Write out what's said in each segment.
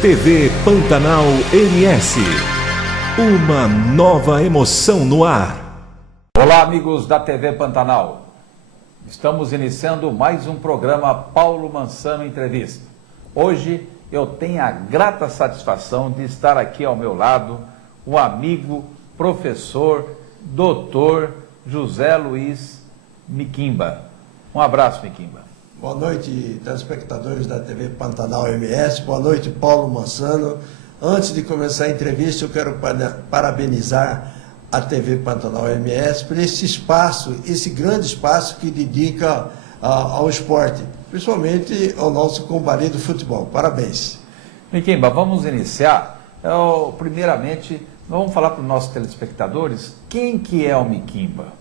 TV Pantanal MS. Uma nova emoção no ar. Olá, amigos da TV Pantanal. Estamos iniciando mais um programa Paulo Mansano Entrevista. Hoje eu tenho a grata satisfação de estar aqui ao meu lado o amigo, professor, doutor José Luiz Miquimba. Um abraço, Miquimba. Boa noite, telespectadores da TV Pantanal MS. Boa noite, Paulo Mansano. Antes de começar a entrevista, eu quero parabenizar a TV Pantanal MS por esse espaço, esse grande espaço que dedica ao esporte, principalmente ao nosso combate do futebol. Parabéns. Miquimba, vamos iniciar. Primeiramente, vamos falar para os nossos telespectadores quem que é o Miquimba.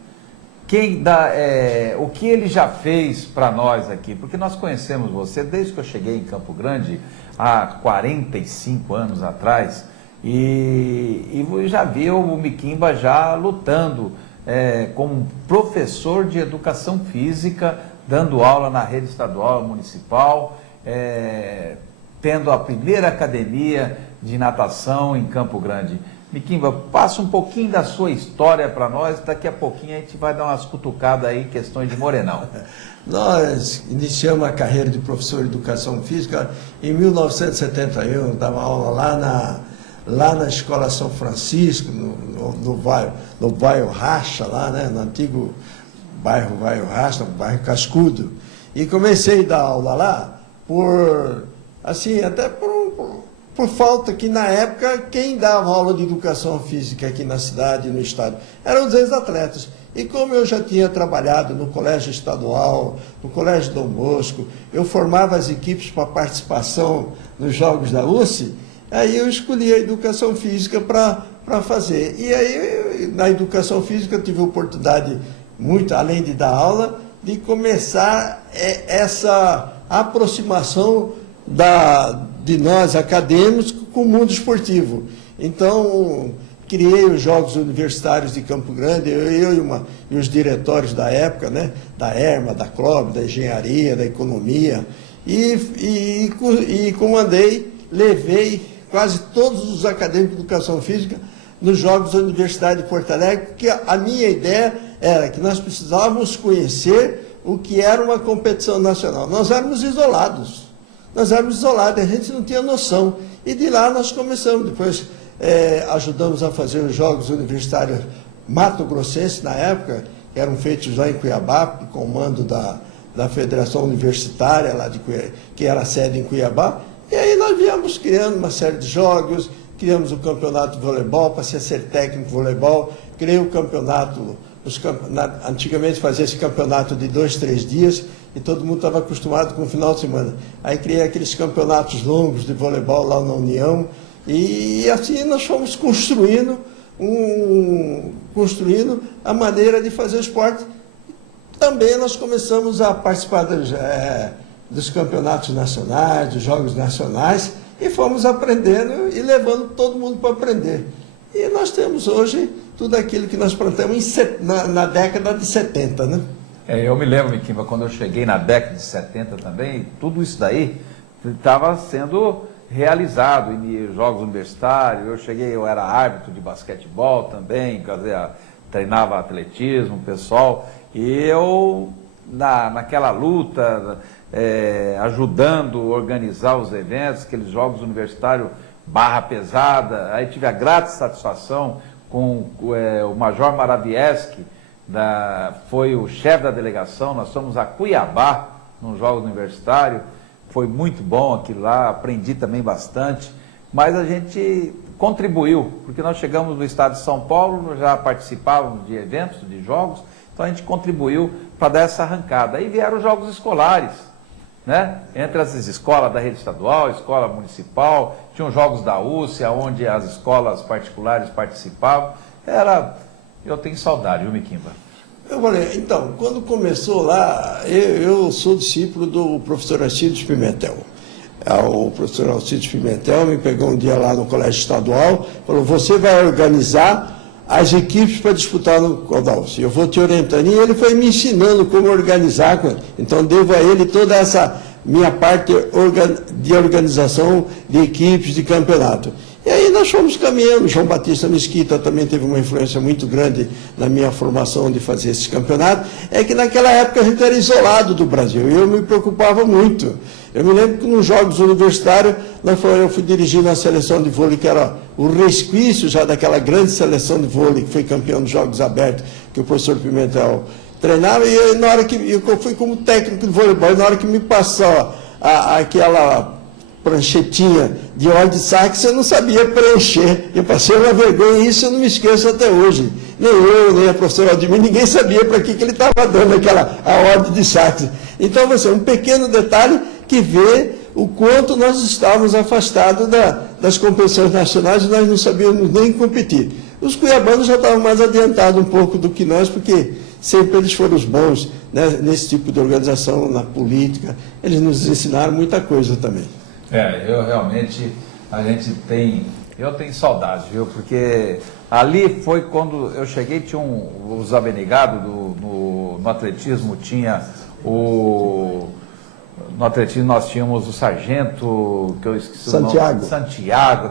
O que ele já fez para nós aqui, porque nós conhecemos você desde que eu cheguei em Campo Grande, há 45 anos atrás, e já vi o Miquimba já lutando como professor de educação física, dando aula na rede estadual municipal, tendo a primeira academia de natação em Campo Grande. Miquimba, passa um pouquinho da sua história para nós, daqui a pouquinho a gente vai dar umas cutucadas aí em questões de Morenão. Nós iniciamos a carreira de professor de educação física em 1971, dava aula lá na Escola São Francisco, no bairro Racha, lá, né, no antigo bairro Racha, no bairro Cascudo. E comecei a dar aula lá por falta que, na época, quem dava aula de educação física aqui na cidade e no estado eram os ex-atletas. E como eu já tinha trabalhado no colégio estadual, no colégio Dom Bosco, eu formava as equipes para participação nos jogos da USE, aí eu escolhi a educação física para fazer. E aí, na educação física, eu tive a oportunidade, muito além de dar aula, de começar essa aproximação de nós acadêmicos com o mundo esportivo. Então, criei os Jogos Universitários de Campo Grande, e os diretórios da época, né, da ERMA, da CLOB, da Engenharia, da Economia, e levei quase todos os acadêmicos de Educação Física nos Jogos da Universidade de Porto Alegre, porque a minha ideia era que nós precisávamos conhecer o que era uma competição nacional. Nós éramos isolados, a gente não tinha noção. E de lá nós começamos, depois ajudamos a fazer os Jogos Universitários Mato-Grossenses, na época, que eram feitos lá em Cuiabá, por comando da Federação Universitária, que era a sede em Cuiabá. E aí nós viemos criando uma série de jogos, criamos o campeonato de voleibol, passei a ser técnico de voleibol, criei o campeonato, antigamente fazia esse campeonato de 2, 3 dias, e todo mundo estava acostumado com o final de semana. Aí criei aqueles campeonatos longos de voleibol lá na União, e assim nós fomos construindo a maneira de fazer esporte. Também nós começamos a participar dos campeonatos nacionais, dos jogos nacionais, e fomos aprendendo e levando todo mundo para aprender. E nós temos hoje tudo aquilo que nós plantamos na década de 70, né? Eu me lembro, Miquimba, quando eu cheguei na década de 70 também, tudo isso daí estava sendo realizado em jogos universitários. Eu era árbitro de basquetebol também, treinava atletismo, pessoal, e eu, naquela luta, ajudando a organizar os eventos, aqueles jogos universitários barra pesada, aí tive a grata satisfação com o Major Maravieski, foi o chefe da delegação. Nós fomos a Cuiabá, nos Jogos Universitários, foi muito bom aquilo lá, aprendi também bastante, mas a gente contribuiu, porque nós chegamos no estado de São Paulo, já participávamos de eventos, de jogos, então a gente contribuiu para dar essa arrancada. Aí vieram os jogos escolares, né? Entre as escolas da rede estadual, escola municipal, tinham jogos da USE, onde as escolas particulares participavam. Eu tenho saudade, viu, Miquimba? Eu falei, então, quando começou lá, eu sou discípulo do professor Alcides Pimentel. O professor Alcides Pimentel me pegou um dia lá no colégio estadual, falou, você vai organizar as equipes para disputar no Codalce. Eu vou te orientando. E ele foi me ensinando como organizar. Então, devo a ele toda essa minha parte de organização de equipes, de campeonato. E aí nós fomos caminhando. João Batista Mesquita também teve uma influência muito grande na minha formação de fazer esses campeonatos. É que naquela época a gente era isolado do Brasil e eu me preocupava muito. Eu me lembro que nos Jogos Universitários eu fui dirigindo a seleção de vôlei, que era o resquício já daquela grande seleção de vôlei que foi campeão dos Jogos Abertos, que o professor Pimentel treinava. E eu, na hora que eu fui como técnico de voleibol, na hora que me passou aquela pranchetinha de ordem de saque, eu não sabia preencher. Eu passei uma vergonha e isso eu não me esqueço até hoje. Nem eu, nem a professora Aldemir, ninguém sabia para que ele estava dando a ordem de saque. Então, um pequeno detalhe que vê o quanto nós estávamos afastados das competições nacionais e nós não sabíamos nem competir. Os cuiabanos já estavam mais adiantados um pouco do que nós, porque sempre eles foram os bons, né, nesse tipo de organização, na política. Eles nos ensinaram muita coisa também. Eu realmente, eu tenho saudade, viu? Porque ali foi quando eu cheguei, tinha os abnegados no atletismo, no atletismo nós tínhamos o sargento, que eu esqueci o nome, Santiago,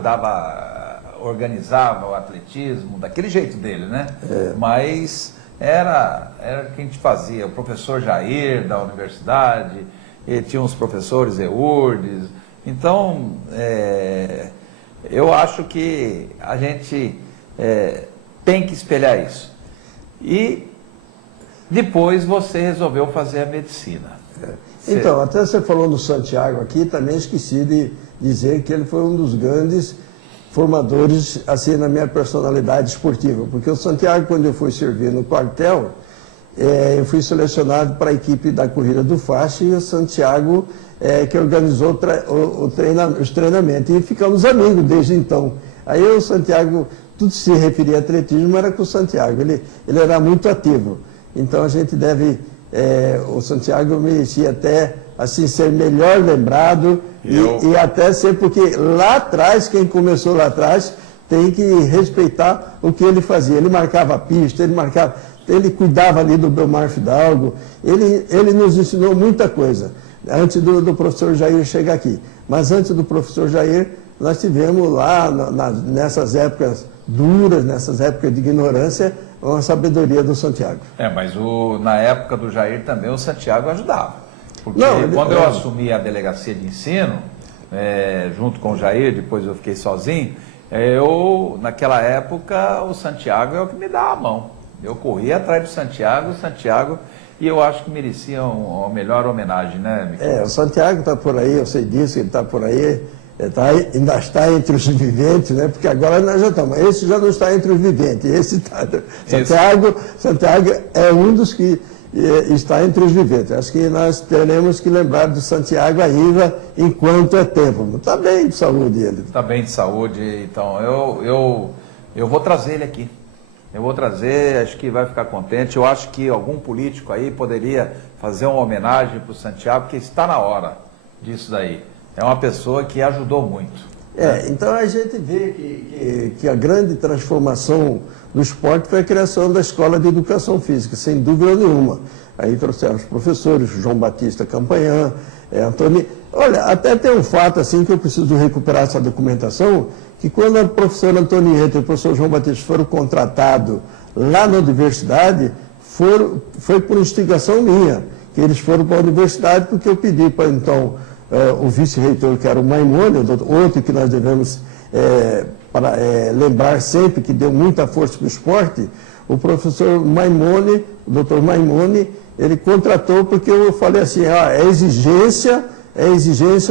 organizava o atletismo, daquele jeito dele, né? Mas era o que a gente fazia, o professor Jair da universidade, e tinha os professores Eurdes. Então, eu acho que a gente tem que espelhar isso. E depois você resolveu fazer a medicina. Então, até você falou do Santiago aqui, também esqueci de dizer que ele foi um dos grandes formadores, assim, na minha personalidade esportiva. Porque o Santiago, quando eu fui servir no quartel, eu fui selecionado para a equipe da corrida do faixa e o Santiago que organizou os treinamentos. E ficamos amigos desde então. Aí o Santiago, tudo se referia a atletismo, era com o Santiago. Ele era muito ativo. Então a gente deve... o Santiago merecia até assim, ser melhor lembrado e até ser, porque lá atrás, quem começou lá atrás, tem que respeitar o que ele fazia. Ele marcava a pista, ele cuidava ali do Belmar Fidalgo, ele nos ensinou muita coisa, antes do professor Jair chegar aqui. Mas antes do professor Jair, nós tivemos lá, nessas épocas duras, nessas épocas de ignorância, uma sabedoria do Santiago. Mas na época do Jair também o Santiago ajudava. Porque quando eu assumi a delegacia de ensino, junto com o Jair, depois eu fiquei sozinho, naquela época, o Santiago é o que me dava a mão. Eu corria atrás do Santiago, e eu acho que merecia uma melhor homenagem, né, Miquel? O Santiago está por aí, eu sei disso, ele está por aí, ainda está entre os viventes, né? Porque agora nós já estamos. Esse já não está entre os viventes, esse está. Santiago é um dos que está entre os viventes. Acho que nós teremos que lembrar do Santiago ainda enquanto é tempo. Está bem de saúde ele. Está bem de saúde, então eu vou trazer ele aqui. Eu vou trazer, acho que vai ficar contente. Eu acho que algum político aí poderia fazer uma homenagem para o Santiago, porque está na hora disso daí. É uma pessoa que ajudou muito. Então a gente vê que a grande transformação do esporte foi a criação da Escola de Educação Física, sem dúvida nenhuma. Aí trouxeram os professores, João Batista Campanhã, Antônio... Olha, até tem um fato assim que eu preciso recuperar essa documentação, que quando a professora Antonieta e o professor João Batista foram contratados lá na universidade, foi por instigação minha, que eles foram para a universidade porque eu pedi para então... o vice-reitor, que era o Maimone, outro que nós devemos lembrar sempre, que deu muita força para o esporte, o professor Maimone, o doutor Maimone, ele contratou porque eu falei assim, é exigência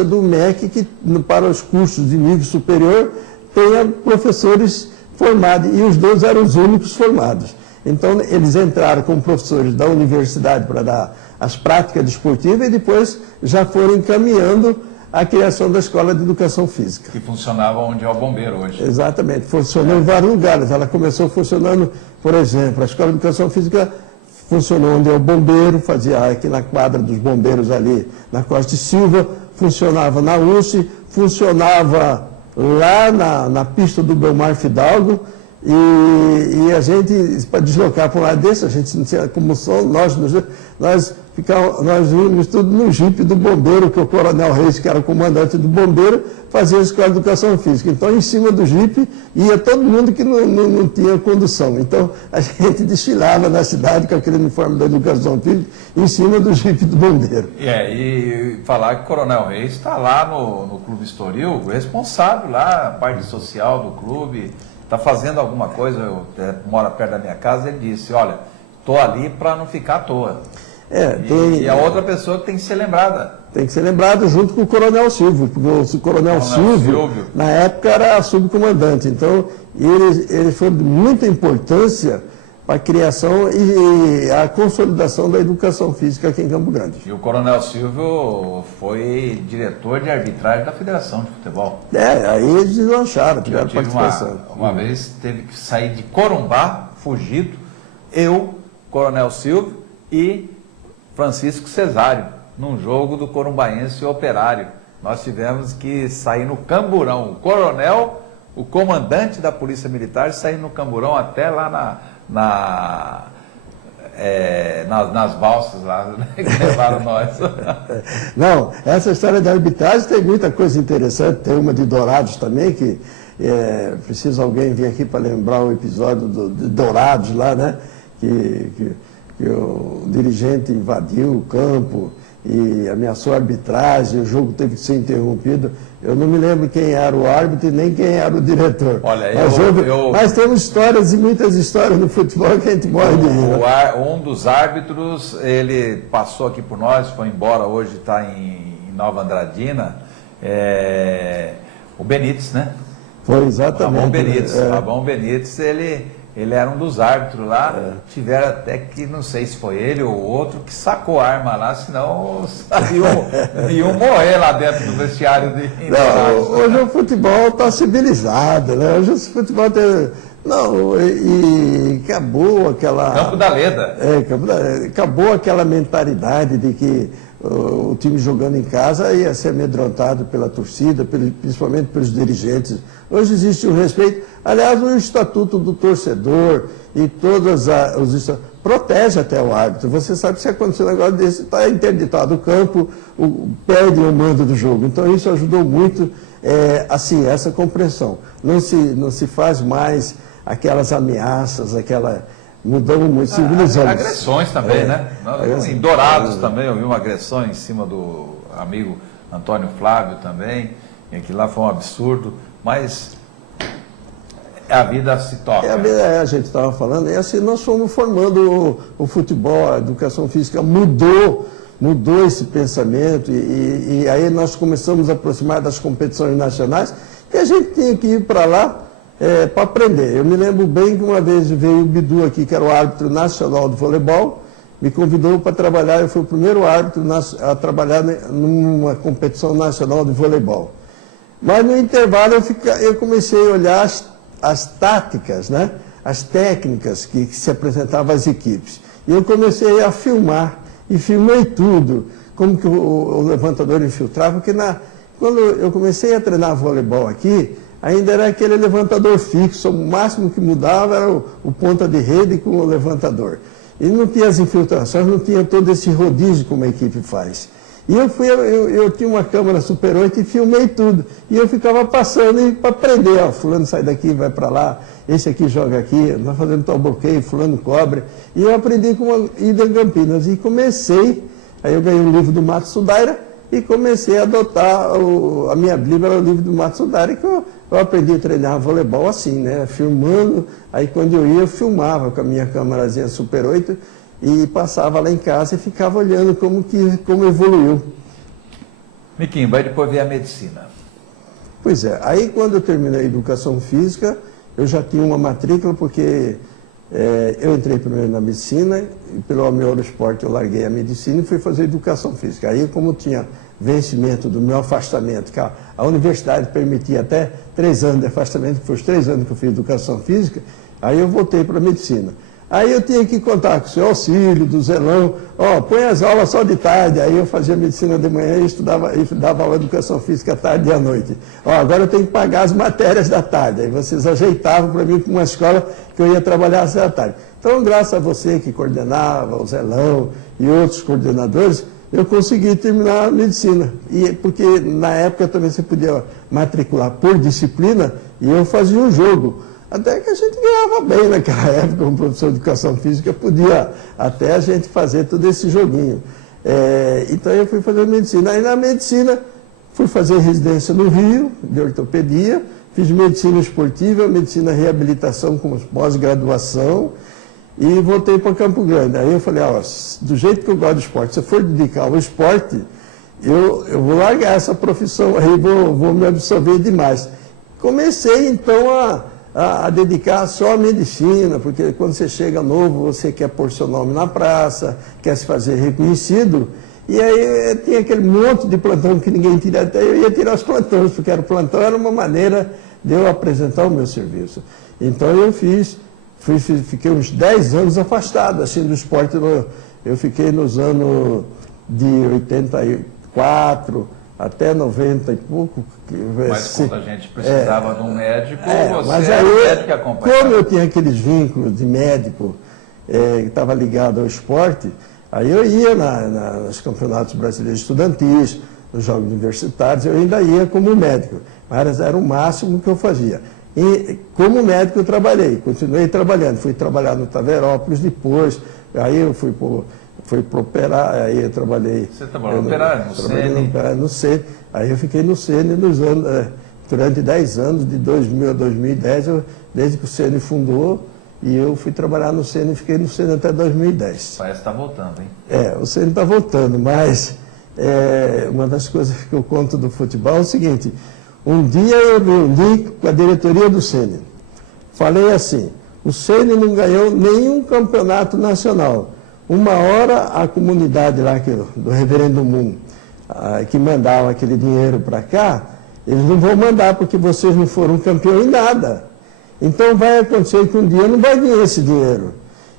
do MEC que para os cursos de nível superior tenha professores formados, e os dois eram os únicos formados. Então, eles entraram como professores da universidade para dar as práticas desportivas e depois já foram encaminhando a criação da Escola de Educação Física. Que funcionava onde é o Bombeiro hoje. Exatamente, funcionou em vários lugares. Ela começou funcionando, por exemplo, a Escola de Educação Física funcionou onde é o Bombeiro, fazia aqui na quadra dos bombeiros ali na Costa e Silva, funcionava na USP, funcionava lá na pista do Belmar Fidalgo, E a gente, para deslocar para um lado desse, a gente não tinha como som, nós íamos tudo no jipe do bombeiro, que o Coronel Reis, que era o comandante do bombeiro, fazia a escola de educação física. Então, em cima do jipe, ia todo mundo que não tinha condução. Então, a gente desfilava na cidade com aquele uniforme da educação física, em cima do jipe do bombeiro. E falar que o Coronel Reis está lá no Clube Estoril, responsável lá, a parte social do clube, está fazendo alguma coisa, mora perto da minha casa, ele disse, olha, estou ali para não ficar à toa. E a outra pessoa que tem que ser lembrada. Tem que ser lembrado junto com o Coronel Silvio, porque o Coronel Silvio, na época, era subcomandante. Então, ele foi de muita importância para a criação e a consolidação da educação física aqui em Campo Grande. E o Coronel Silvio foi diretor de arbitragem da Federação de Futebol. Aí eles deslancharam, tiveram participação. Uma vez teve que sair de Corumbá, fugido, eu, Coronel Silvio e Francisco Cesário, num jogo do Corumbaense e Operário. Nós tivemos que sair no Camburão. O coronel, o comandante da Polícia Militar, sair no Camburão até lá nas balsas lá, né, que levaram nós. Não, essa história da arbitragem tem muita coisa interessante. Tem uma de Dourados também, que precisa alguém vir aqui para lembrar o episódio de Dourados lá, né? Que o dirigente invadiu o campo e ameaçou a arbitragem, o jogo teve que ser interrompido. Eu não me lembro quem era o árbitro e nem quem era o diretor. Olha, mas temos histórias e muitas histórias no futebol que a gente morre de rir. Um dos árbitros, ele passou aqui por nós, foi embora, hoje está em Nova Andradina, o Benítez, né? Foi, exatamente. Fabão Benítez, ele era um dos árbitros lá, tiveram até que, não sei se foi ele ou outro, que sacou a arma lá, senão iam morrer lá dentro do vestiário de hoje o futebol está civilizado, né? Hoje o futebol tem... Não, e acabou aquela... Campo da Leda. Acabou aquela mentalidade de que o time jogando em casa ia ser amedrontado pela torcida, principalmente pelos dirigentes. Hoje existe o respeito. Aliás, o estatuto do torcedor e todos os protege até o árbitro. Você sabe que se acontecer um negócio desse, está interditado o campo, perde o mando do jogo. Então isso ajudou muito, essa compreensão. Não se faz mais aquelas ameaças, mudamos muito, civilizamos. Agressões também, né? Em Dourados também, eu vi uma agressão em cima do amigo Antônio Flávio também, e que lá foi um absurdo, mas a vida se toca. A gente estava falando, e assim nós fomos formando o futebol, a educação física mudou esse pensamento, e aí nós começamos a aproximar das competições nacionais, e a gente tinha que ir para lá para aprender. Eu me lembro bem que uma vez veio o Bidu aqui, que era o árbitro nacional do voleibol, me convidou para trabalhar, eu fui o primeiro árbitro a trabalhar numa competição nacional de voleibol. Mas no intervalo eu comecei a olhar as táticas, né? As técnicas que se apresentavam às equipes. E eu comecei a filmar, e filmei tudo, como que o levantador infiltrava, porque quando eu comecei a treinar voleibol aqui, ainda era aquele levantador fixo, o máximo que mudava era o ponta de rede com o levantador. E não tinha as infiltrações, não tinha todo esse rodízio como a equipe faz. E eu tinha uma câmera Super 8 e filmei tudo. E eu ficava passando para aprender, fulano sai daqui, vai para lá, esse aqui joga aqui, nós fazendo tal bloqueio, fulano cobre. E eu aprendi com a ida em Campinas. E comecei, aí eu ganhei um livro do Mato Sudaira e comecei a adotar, a minha Bíblia era o livro do Mato Sudaira, que eu aprendi a treinar voleibol assim, né? Filmando, aí quando eu ia, eu filmava com a minha câmerazinha Super 8, e passava lá em casa e ficava olhando como evoluiu. Miquinho, vai depois ver a medicina. Pois é, aí quando eu terminei a educação física, eu já tinha uma matrícula, porque eu entrei primeiro na medicina, e pelo amor ao esporte eu larguei a medicina e fui fazer educação física. Aí como tinha vencimento do meu afastamento, que a universidade permitia até 3 anos de afastamento, que foi os 3 anos que eu fiz educação física, aí eu voltei para a medicina. Aí eu tinha que contar com o seu auxílio, do Zelão, põe as aulas só de tarde. Aí eu fazia medicina de manhã e dava aula de educação física à tarde e à noite. Agora eu tenho que pagar as matérias da tarde. Aí vocês ajeitavam para mim para uma escola que eu ia trabalhar à tarde. Então, graças a você que coordenava, o Zelão e outros coordenadores, eu consegui terminar a medicina. Porque na época também você podia matricular por disciplina e eu fazia um jogo. Até que a gente ganhava bem naquela época, como professor de educação física, podia até a gente fazer todo esse joguinho. Então eu fui fazer medicina. Aí na medicina, fui fazer residência no Rio, de ortopedia, fiz medicina esportiva, medicina reabilitação com pós-graduação e voltei para Campo Grande. Aí eu falei, do jeito que eu gosto de esporte, se eu for dedicar ao esporte, eu vou largar essa profissão aí, vou me absorver demais. Comecei então a dedicar só à medicina, porque quando você chega novo, você quer pôr seu nome na praça, quer se fazer reconhecido, e aí tinha aquele monte de plantão que ninguém tira, até eu ia tirar os plantões, porque o plantão era uma maneira de eu apresentar o meu serviço. Então eu fiquei uns 10 anos afastado assim, do esporte, eu fiquei nos anos de 84, até 90 e pouco. Mas quando a gente precisava de um médico, mas era aí, o médico que acompanhava. Como eu tinha aqueles vínculos de médico que estava ligado ao esporte, aí eu ia nos campeonatos brasileiros estudantis, nos jogos universitários, eu ainda ia como médico, mas era o máximo que eu fazia. E como médico eu trabalhei, continuei trabalhando, fui trabalhar no Taverópolis depois, aí eu fui para operar, aí eu trabalhei... Você trabalhou no operário, no CENE. Aí eu fiquei no CENE durante 10 anos, de 2000 a 2010, desde que o CENE fundou, e eu fui trabalhar no CENE e fiquei no CENE até 2010. Parece que está voltando, hein? O CENE está voltando, mas uma das coisas que eu conto do futebol é o seguinte, um dia eu reuni com a diretoria do CENE, falei assim, o CENE não ganhou nenhum campeonato nacional. Uma hora a comunidade lá do Reverendo Moon, que mandava aquele dinheiro para cá, eles não vão mandar porque vocês não foram campeão em nada. Então vai acontecer que um dia não vai vir esse dinheiro.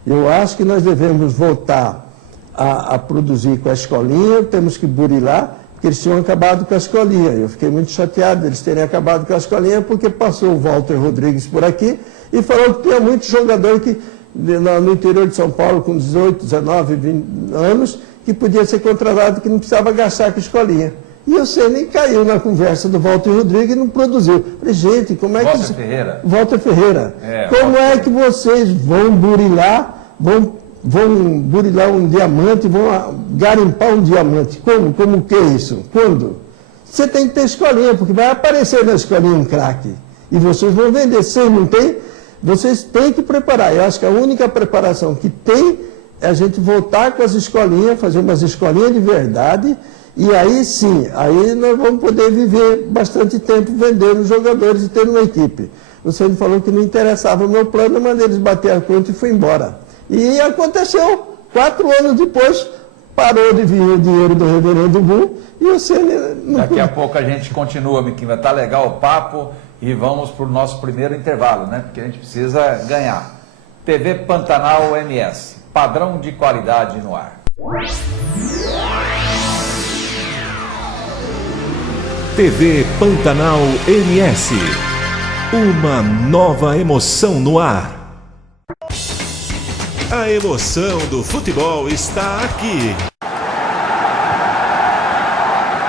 Eu acho que nós devemos voltar a produzir com a escolinha, temos que burilar, porque eles tinham acabado com a escolinha. Eu fiquei muito chateado deles terem acabado com a escolinha, porque passou o Walter Rodrigues por aqui e falou que tinha muitos jogadores no interior de São Paulo, com 18, 19, 20 anos, que podia ser contratado, que não precisava gastar com a escolinha. E o CENE caiu na conversa do Walter Rodrigues e não produziu. Falei, gente, como é que... Walter Ferreira. Walter Ferreira. Como é que vocês vão burilar, vão burilar um diamante, vão garimpar um diamante? Como que é isso? Quando? Você tem que ter escolinha, porque vai aparecer na escolinha um craque. E vocês vão vender. Se não tem, vocês têm que preparar. Eu acho que a única preparação que tem é a gente voltar com as escolinhas, fazer umas escolinhas de verdade, e aí sim, aí nós vamos poder viver bastante tempo vendendo jogadores e tendo uma equipe. O senhor falou que não interessava o meu plano, eu mandei eles bater a conta e fui embora. E aconteceu, 4 anos depois, parou de vir o dinheiro do Reverendo Moon e o CENE... Daqui a pouco a gente continua, Miquimba, tá legal o papo e vamos para o nosso primeiro intervalo, né? Porque a gente precisa ganhar. TV Pantanal MS, padrão de qualidade no ar. TV Pantanal MS, uma nova emoção no ar. A emoção do futebol está aqui.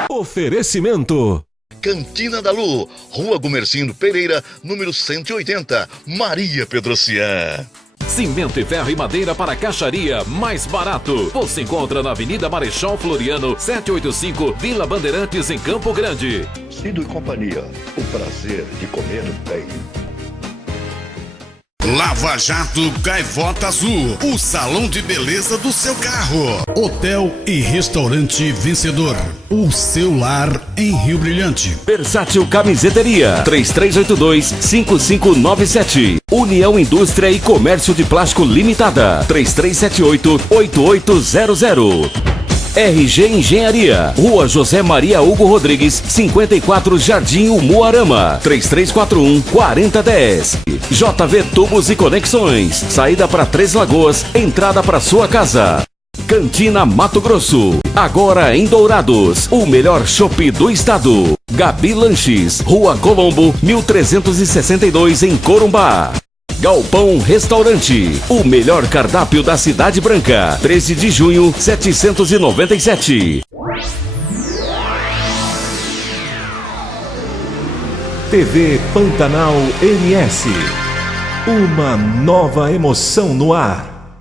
Oferecimento: Cantina da Lu, Rua Gumercindo Pereira, número 180, Maria Pedrocian. Cimento e ferro e madeira para caixaria mais barato. Você encontra na Avenida Marechal Floriano, 785, Vila Bandeirantes, em Campo Grande. Cido e Companhia, o prazer de comer bem. Lava Jato Gaivota Azul, o salão de beleza do seu carro. Hotel e restaurante Vencedor, o seu lar em Rio Brilhante. Versátil Camiseteria, 3382-5597. União Indústria e Comércio de Plástico Limitada, 3378-8800. RG Engenharia, Rua José Maria Hugo Rodrigues, 54 Jardim Umuarama, 3341-4010. JV Tubos e Conexões, saída para Três Lagoas, entrada para sua casa. Cantina Mato Grosso, agora em Dourados, o melhor chopp do estado. Gabi Lanches, Rua Colombo, 1362 em Corumbá. Galpão Restaurante, o melhor cardápio da Cidade Branca, 13 de junho, 797. TV Pantanal MS. Uma nova emoção no ar.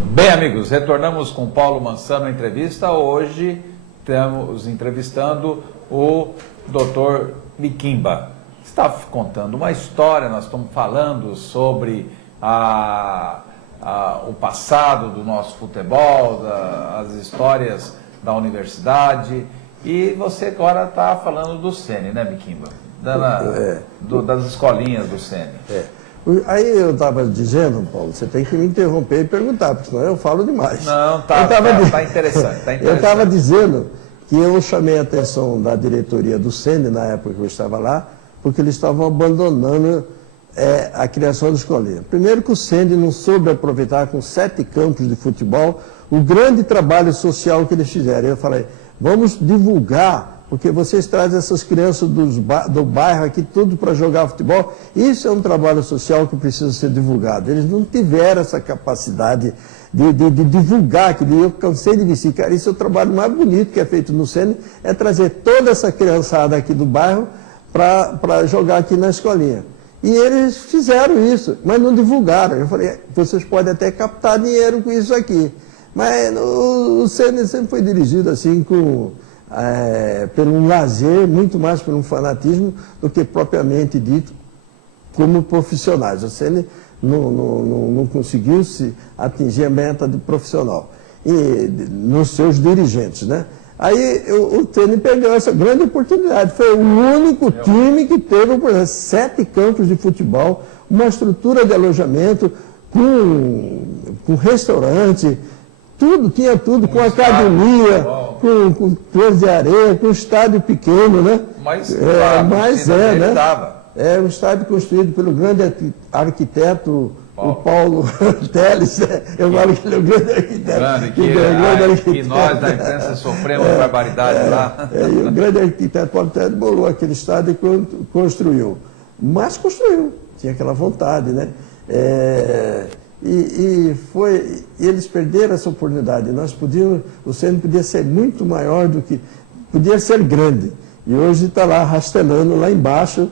Bem, amigos, retornamos com Paulo Mansano em entrevista. Hoje estamos entrevistando o Dr. Miquimba. Está contando uma história, nós estamos falando sobre o passado do nosso futebol, as histórias da universidade, e você agora está falando do Sene, né, Miquimba? Das escolinhas do Sene. Aí eu estava dizendo, Paulo, você tem que me interromper e perguntar, porque senão eu falo demais. Não, tá interessante. Eu estava dizendo que eu chamei a atenção da diretoria do Sene, na época que eu estava lá, porque eles estavam abandonando a criação da escolinha. Primeiro que o Sene não soube aproveitar com 7 campos de futebol o grande trabalho social que eles fizeram. Eu falei, vamos divulgar, porque vocês trazem essas crianças do bairro aqui tudo para jogar futebol. Isso é um trabalho social que precisa ser divulgado. Eles não tiveram essa capacidade de divulgar aquilo. Eu cansei de dizer, cara, isso é o trabalho mais bonito que é feito no Sene, é trazer toda essa criançada aqui do bairro para jogar aqui na escolinha. E eles fizeram isso, mas não divulgaram. Eu falei, vocês podem até captar dinheiro com isso aqui. Mas o Sene sempre foi dirigido assim por um lazer, muito mais por um fanatismo do que propriamente dito como profissionais. O Sene não conseguiu se atingir a meta de profissional nos seus dirigentes, né? Aí o Sene perdeu essa grande oportunidade. Foi o único time que teve 7 campos de futebol, uma estrutura de alojamento, com restaurante, tinha tudo, com academia, com torre de areia, com estádio pequeno, né? Mas né? É um estádio construído pelo grande arquiteto o Paulo Teles, eu falo que ele é o grande arquiteto. Que nós da imprensa sofremos barbaridade lá. E o grande arquiteto Paulo Teles bolou aquele estádio e construiu. Mas construiu, tinha aquela vontade, né? E eles perderam essa oportunidade. O Sene podia ser muito maior do que... Podia ser grande. E hoje está lá rastelando lá embaixo,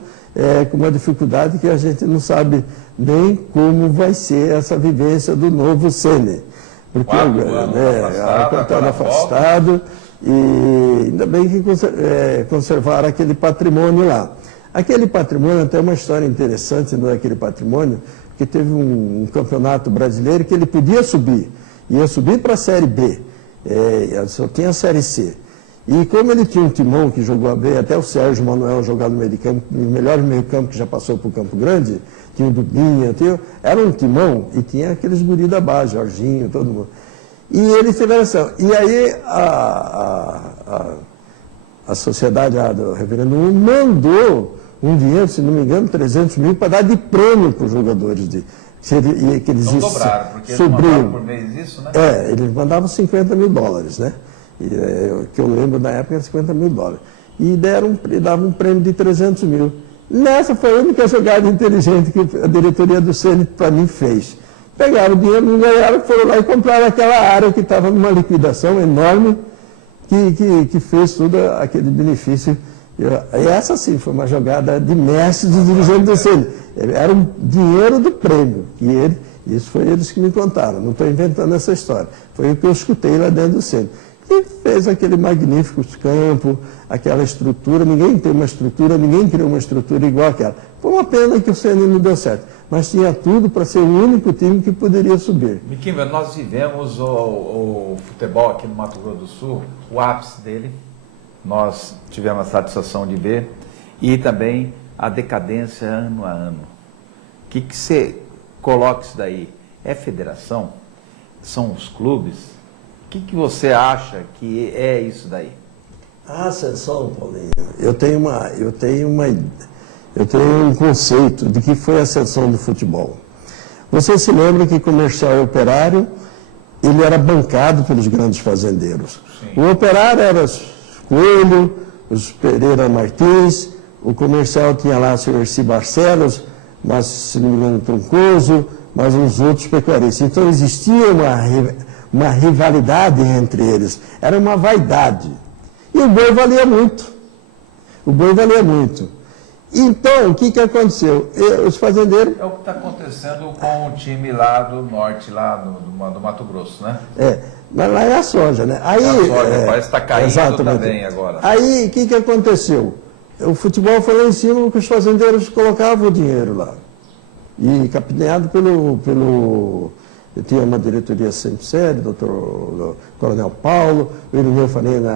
com uma dificuldade que a gente não sabe nem como vai ser essa vivência do novo Sene. Porque agora está afastado e ainda bem que conservaram aquele patrimônio lá. Aquele patrimônio, até uma história interessante daquele patrimônio, que teve um campeonato brasileiro que ele podia subir, ia subir para a Série B, só tinha a Série C. E como ele tinha um timão que jogou a B, até o Sérgio Manuel jogava no meio de campo, o melhor meio campo que já passou para o Campo Grande, tinha o Dubinha, era um timão e tinha aqueles guri da base, Jorginho, todo mundo. E ele fez essa. E aí a sociedade do Reverendo mandou um dinheiro, se não me engano, 300 mil, para dar de prêmio para os jogadores. Que eles dobraram, porque eles mandavam por mês isso, né? Eles mandavam $50 mil, né? Que eu lembro na época era $50 mil. E davam um prêmio de 300 mil. Nessa foi a única jogada inteligente que a diretoria do Sene, para mim, fez. Pegaram o dinheiro, não ganharam, foram lá e compraram aquela área que estava numa liquidação enorme, que fez todo aquele benefício. E essa sim foi uma jogada de mestre dos dirigentes do Sene. Era um dinheiro do prêmio. Isso foi eles que me contaram. Não estou inventando essa história. Foi o que eu escutei lá dentro do Sene. E fez aquele magnífico campo, aquela estrutura. Ninguém tem uma estrutura, ninguém criou uma estrutura igual àquela. Foi uma pena que o Sene não deu certo. Mas tinha tudo para ser o único time que poderia subir. Miquimba, nós vivemos o futebol aqui no Mato Grosso do Sul, o ápice dele. Nós tivemos a satisfação de ver, e também a decadência ano a ano. O que você coloca isso daí? É federação? São os clubes? que você acha que é isso daí? A ascensão, Paulinho, eu tenho um conceito de que foi a ascensão do futebol. Você se lembra que Comercial e Operário, ele era bancado pelos grandes fazendeiros. Sim. O Operário era os Coelho, os Pereira Martins, o Comercial tinha lá o Sr. Erci Barcelos, mas, se não me engano, Troncoso, mas uns outros pecuaristas. Então existia uma rivalidade entre eles, era uma vaidade. E o boi valia muito. O boi valia muito. Então, o que aconteceu? Os fazendeiros... É o que está acontecendo com o time lá do norte, lá do Mato Grosso, né? Mas lá é a soja, né? Aí, a soja, parece que está caindo exatamente. Também agora. Aí, o que aconteceu? O futebol foi lá em cima porque os fazendeiros colocavam o dinheiro lá. E capitaneado pelo tinha uma diretoria sempre séria, doutor Coronel Paulo, o Irineu Farina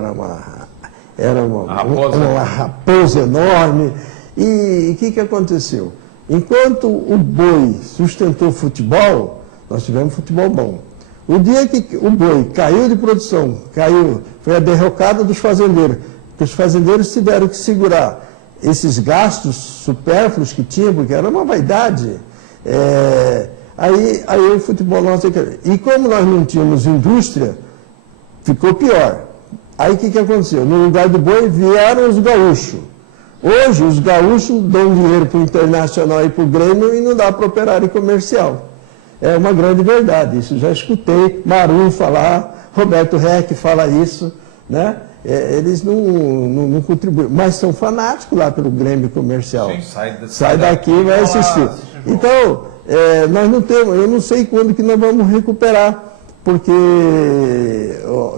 era uma raposa enorme. E o que aconteceu? Enquanto o boi sustentou o futebol, nós tivemos futebol bom. O dia que o boi caiu de produção, foi a derrocada dos fazendeiros, porque os fazendeiros tiveram que segurar esses gastos supérfluos que tinham, porque era uma vaidade. Aí o futebol nosso... E como nós não tínhamos indústria, ficou pior. Aí o que aconteceu? No lugar do boi vieram os gaúchos. Hoje os gaúchos dão dinheiro para o Internacional e para o Grêmio e não dá para Operário Comercial. É uma grande verdade, isso já escutei Marum falar, Roberto Reck fala isso, né? Eles não contribuem, mas são fanáticos lá pelo Grêmio Comercial. Sim, sai daqui e vai assistir. Então, nós não temos, eu não sei quando que nós vamos recuperar, porque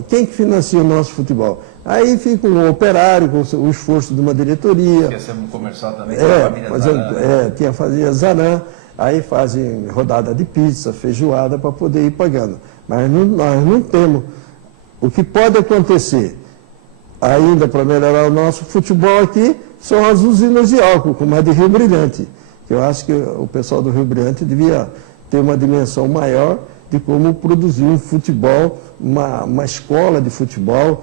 quem que financia o nosso futebol? Aí fica o Operário, com o esforço de uma diretoria. Esquecemos Comercial também, tem a família Zaran. Tinha a família Zaran, aí fazem rodada de pizza, feijoada, para poder ir pagando. Mas nós não temos. O que pode acontecer, ainda para melhorar o nosso futebol aqui, são as usinas de álcool, como a de Rio Brilhante. Que eu acho que o pessoal do Rio Brilhante devia ter uma dimensão maior de como produzir um futebol, uma escola de futebol,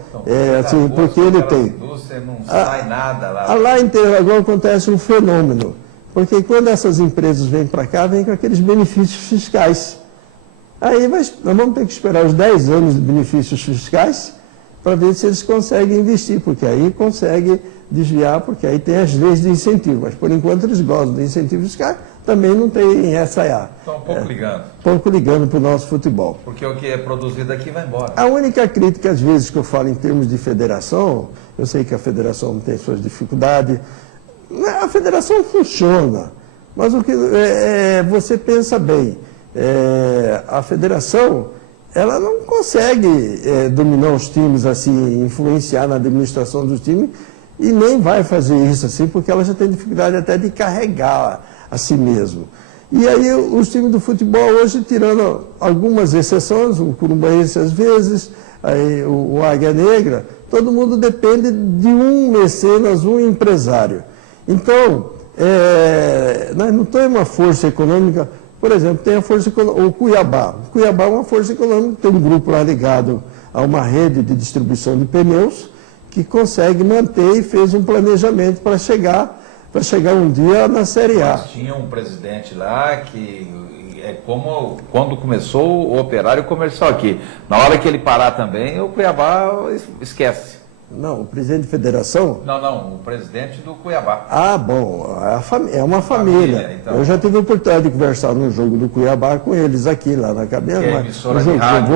então, porque ele tem... Não sai nada lá. Lá em Interlagos acontece um fenômeno, porque quando essas empresas vêm para cá, vêm com aqueles benefícios fiscais. Aí nós vamos ter que esperar os 10 anos de benefícios fiscais para ver se eles conseguem investir, porque aí consegue desviar, porque aí tem as leis de incentivo, mas por enquanto eles gostam de incentivo fiscal, também não tem essa aí. Estão ligando. Pouco ligando para o nosso futebol. Porque o que é produzido aqui vai embora. A única crítica, às vezes, que eu falo em termos de federação, eu sei que a federação tem suas dificuldades, a federação funciona, mas o que você pensa bem, a federação, ela não consegue dominar os times assim, influenciar na administração dos times, e nem vai fazer isso assim, porque ela já tem dificuldade até de carregar a si mesmo. E aí os times do futebol hoje, tirando algumas exceções, o Curumbaense às vezes, aí o Águia Negra, todo mundo depende de um mecenas, um empresário. Então, nós não temos uma força econômica, por exemplo, tem a força econômica, o Cuiabá. O Cuiabá é uma força econômica, tem um grupo lá ligado a uma rede de distribuição de pneus, que consegue manter e fez um planejamento para chegar um dia na Série A. Mas tinha um presidente lá que é como quando começou o Operário Comercial aqui. Na hora que ele parar também, o Cuiabá esquece. Não, o presidente de federação? Não, o presidente do Cuiabá. Ah, bom, é uma família. Então. Eu já tive a oportunidade de conversar no jogo do Cuiabá com eles aqui, lá na cabeça. Que a emissora de rádio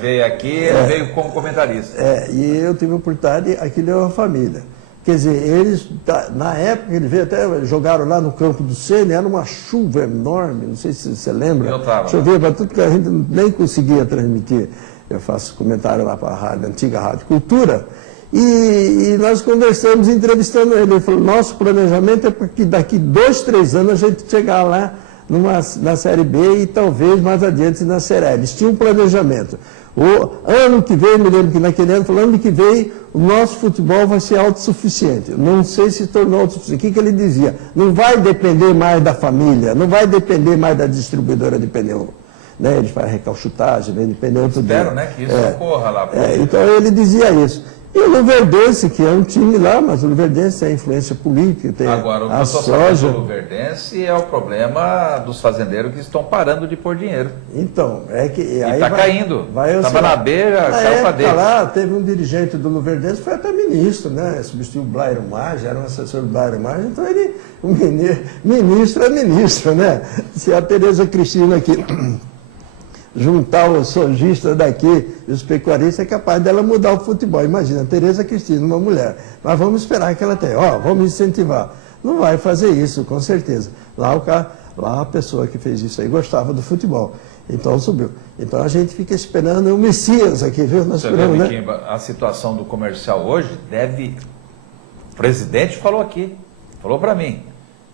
veio aqui, veio como comentarista. E eu tive a oportunidade, aquilo é uma família. Quer dizer, eles, na época, eles veio até, jogaram lá no campo do Sene, era uma chuva enorme, não sei se você lembra. Eu estava. Chovia para tudo que a gente nem conseguia transmitir. Eu faço comentário lá para a antiga Rádio Cultura. E nós conversamos, entrevistando ele. Ele falou, nosso planejamento é porque daqui 2, 3 anos a gente chegar lá na Série B e talvez mais adiante na Série A. Eles tinham um planejamento. O ano que vem, me lembro que naquele ano, falando que vem, o nosso futebol vai ser autossuficiente. Não sei se tornou autossuficiente. O que ele dizia? Não vai depender mais da família, não vai depender mais da distribuidora de pneu. né? Ele faz recalchutagem, vende pneu todo dia. Espero, né, que isso ocorra lá. Então ele dizia isso. E o Luverdense, que é um time lá, mas o Luverdense tem influência política, tem Agora, o que a eu estou sabendo soja. do Luverdense é o problema dos fazendeiros que estão parando de pôr dinheiro. Então, é que... E aí está caindo. Estava na beira, caiu para dentro. Lá, teve um dirigente do Luverdense, foi até ministro, né? Substituiu o Blairo Maggi, era um assessor do Blairo Maggi, então ele, o ministro é ministro, né? Se a Tereza Cristina aqui juntar os sojistas daqui e os pecuaristas, é capaz dela mudar o futebol. Imagina, a Tereza Cristina, uma mulher. Mas vamos esperar que ela tenha. Vamos incentivar. Não vai fazer isso, com certeza. Lá a pessoa que fez isso aí gostava do futebol. Então subiu. Então a gente fica esperando o Messias aqui, viu? Nós esperamos, né? Kimba, a situação do comercial hoje deve... O presidente falou aqui, falou para mim,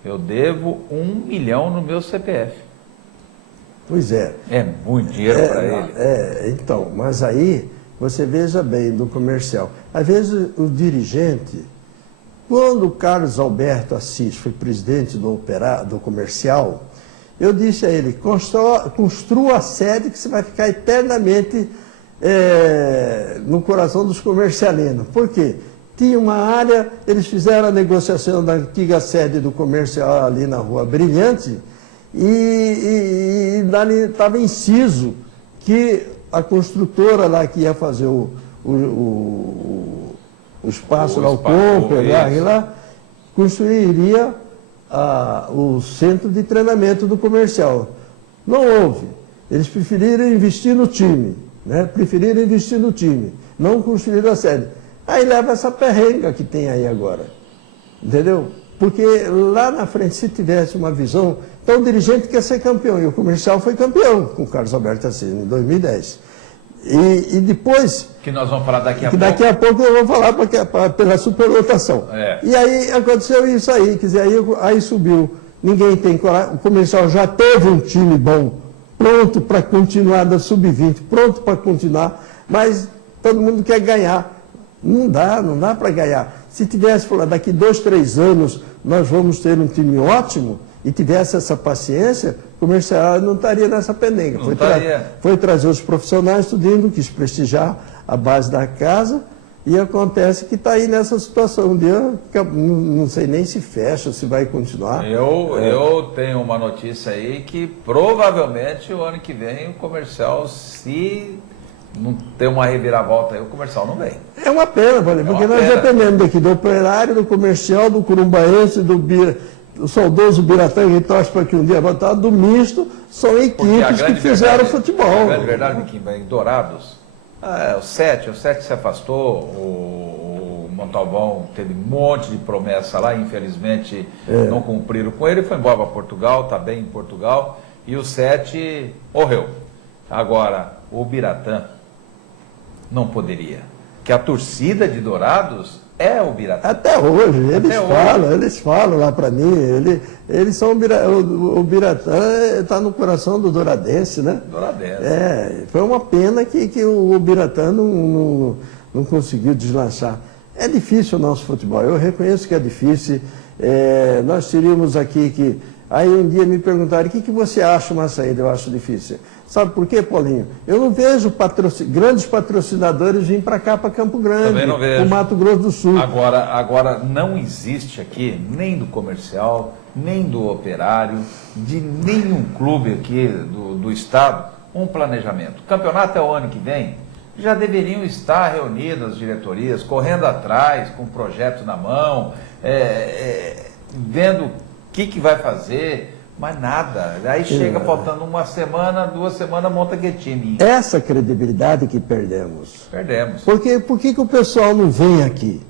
eu devo 1 milhão no meu CPF. Pois é. É muito dinheiro para ele. Então, mas aí você veja bem do comercial. Às vezes o dirigente, quando o Carlos Alberto Assis foi presidente do comercial, eu disse a ele, construa a sede que você vai ficar eternamente no coração dos comercialinos. Por quê? Tinha uma área, eles fizeram a negociação da antiga sede do comercial ali na Rua Brilhante, e estava inciso que a construtora lá que ia fazer o espaço lá, o Comper, lá, construiria o centro de treinamento do comercial. Não houve. Eles preferiram investir no time, né? Não construíram a sede. Aí leva essa perrenga que tem aí agora. Entendeu? Porque lá na frente, se tivesse uma visão... Então o dirigente quer ser campeão, e o comercial foi campeão com o Carlos Alberto Assis, em 2010. E depois... Que nós vamos falar daqui a pouco. Daqui a pouco eu vou falar pela superlotação. E aí aconteceu isso aí, quer dizer, aí subiu. Ninguém tem coragem. O comercial já teve um time bom, pronto para continuar da sub-20, pronto para continuar, mas todo mundo quer ganhar. Não dá para ganhar. Se tivesse falado, daqui 2, 3 anos nós vamos ter um time ótimo, e tivesse essa paciência, o comercial não estaria nessa pendenga. Foi trazer os profissionais, tudo indo, quis prestigiar a base da casa, e acontece que está aí nessa situação. Um dia, não sei nem se fecha, se vai continuar. Eu tenho uma notícia aí que provavelmente o ano que vem o comercial, se não ter uma reviravolta aí, o comercial não vem. É uma pena, porque nós dependemos daqui do Operário, do Comercial, do Curumbaense, o saudoso Biratã, que torce para que um dia botar, do misto, são equipes que fizeram futebol. A grande verdade, Kimba, em Dourados, o 7 se afastou, o Montalvão teve um monte de promessa lá, infelizmente não cumpriram com ele, foi embora para Portugal, está bem em Portugal, e o 7 morreu. Agora, o Biratã não poderia, que a torcida de Dourados é o Biratã. Até hoje, eles falam lá para mim, eles são o Biratã está no coração do Douradense, né? Douradense. Foi uma pena que o Biratã não conseguiu deslanchar. É difícil o nosso futebol, eu reconheço que é difícil. Nós teríamos aqui que... Aí um dia me perguntaram, o que você acha uma saída? Eu acho difícil. Sabe por quê, Paulinho? Eu não vejo grandes patrocinadores vir para cá, para Campo Grande, também não vejo. para o Mato Grosso do Sul. Agora, não existe aqui, nem do comercial, nem do operário, de nenhum clube aqui do estado, um planejamento. O campeonato é o ano que vem, já deveriam estar reunidas as diretorias, correndo atrás, com o projeto na mão, vendo o que vai fazer, mas nada. Aí chega faltando 1 semana, 2 semanas, monta que time. Essa credibilidade que perdemos. Por que o pessoal não vem aqui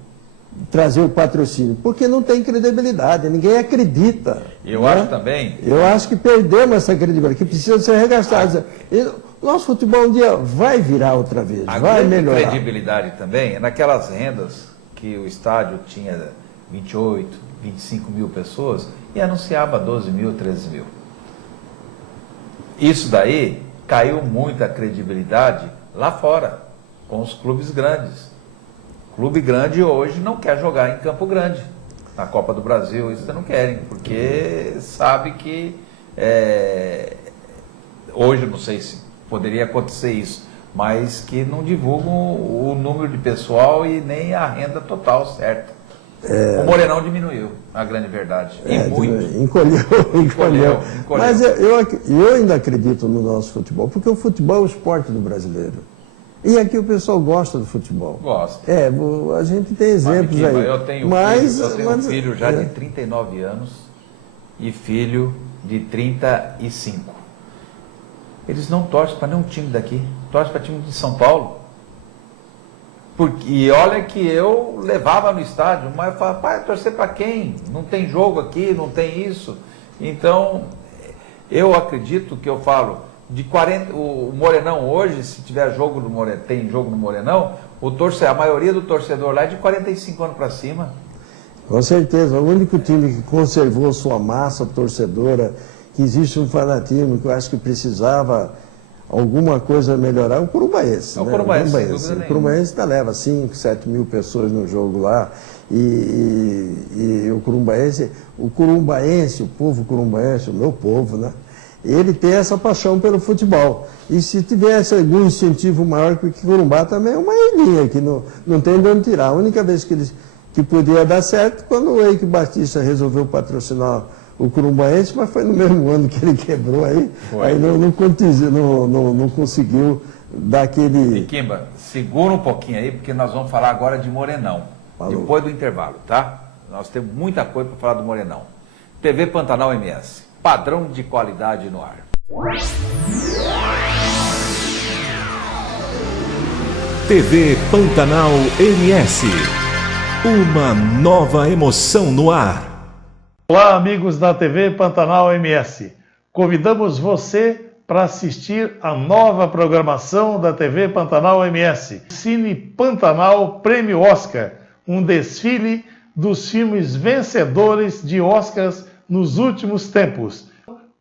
trazer o patrocínio? Porque não tem credibilidade, ninguém acredita. Eu acho também. Eu acho que perdemos essa credibilidade, que precisa ser resgatada. Nosso futebol um dia vai virar outra vez, vai melhorar. A credibilidade também é naquelas rendas que o estádio tinha 28, 25 mil pessoas e anunciava 12 mil, 13 mil. Isso daí caiu muito a credibilidade lá fora, com os clubes grandes. Clube grande hoje não quer jogar em Campo Grande, na Copa do Brasil, isso não querem, porque sabe que hoje eu não sei se poderia acontecer isso, mas que não divulgam o número de pessoal e nem a renda total certa. O Morenão diminuiu, a grande verdade. E muito. Encolheu. Mas eu ainda acredito no nosso futebol, porque o futebol é o esporte do brasileiro. E aqui o pessoal gosta do futebol. Gosta. A gente tem exemplos aí. Eu tenho um filho já de 39 anos e filho de 35. Eles não torcem para nenhum time daqui, torcem para time de São Paulo. E olha que eu levava no estádio, mas eu falava, pai, torcer para quem? Não tem jogo aqui, não tem isso. Então, eu acredito que eu falo, o Morenão hoje, se tiver jogo no Morenão, tem jogo no Morenão, a maioria do torcedor lá é de 45 anos para cima. Com certeza, o único time que conservou sua massa torcedora, que existe um fanatismo que eu acho que precisava alguma coisa melhorar, o Corumbaense. O Corumbaense ainda leva 5, 7 mil pessoas no jogo lá, e o Corumbaense, o povo corumbaense, o meu povo, né? Ele tem essa paixão pelo futebol. E se tivesse algum incentivo maior, porque Corumbá também é uma ilhinha, que não tem de onde tirar. A única vez que podia dar certo, quando o Eike Batista resolveu patrocinar o Corumbaense, mas foi no mesmo ano que ele quebrou aí não conseguiu dar aquele... E Kimba, segura um pouquinho aí, porque nós vamos falar agora de Morenão, depois do intervalo, tá? Nós temos muita coisa para falar do Morenão. TV Pantanal MS, padrão de qualidade no ar. TV Pantanal MS, uma nova emoção no ar. Olá, amigos da TV Pantanal MS. Convidamos você para assistir a nova programação da TV Pantanal MS, Cine Pantanal Prêmio Oscar, um desfile dos filmes vencedores de Oscars nos últimos tempos.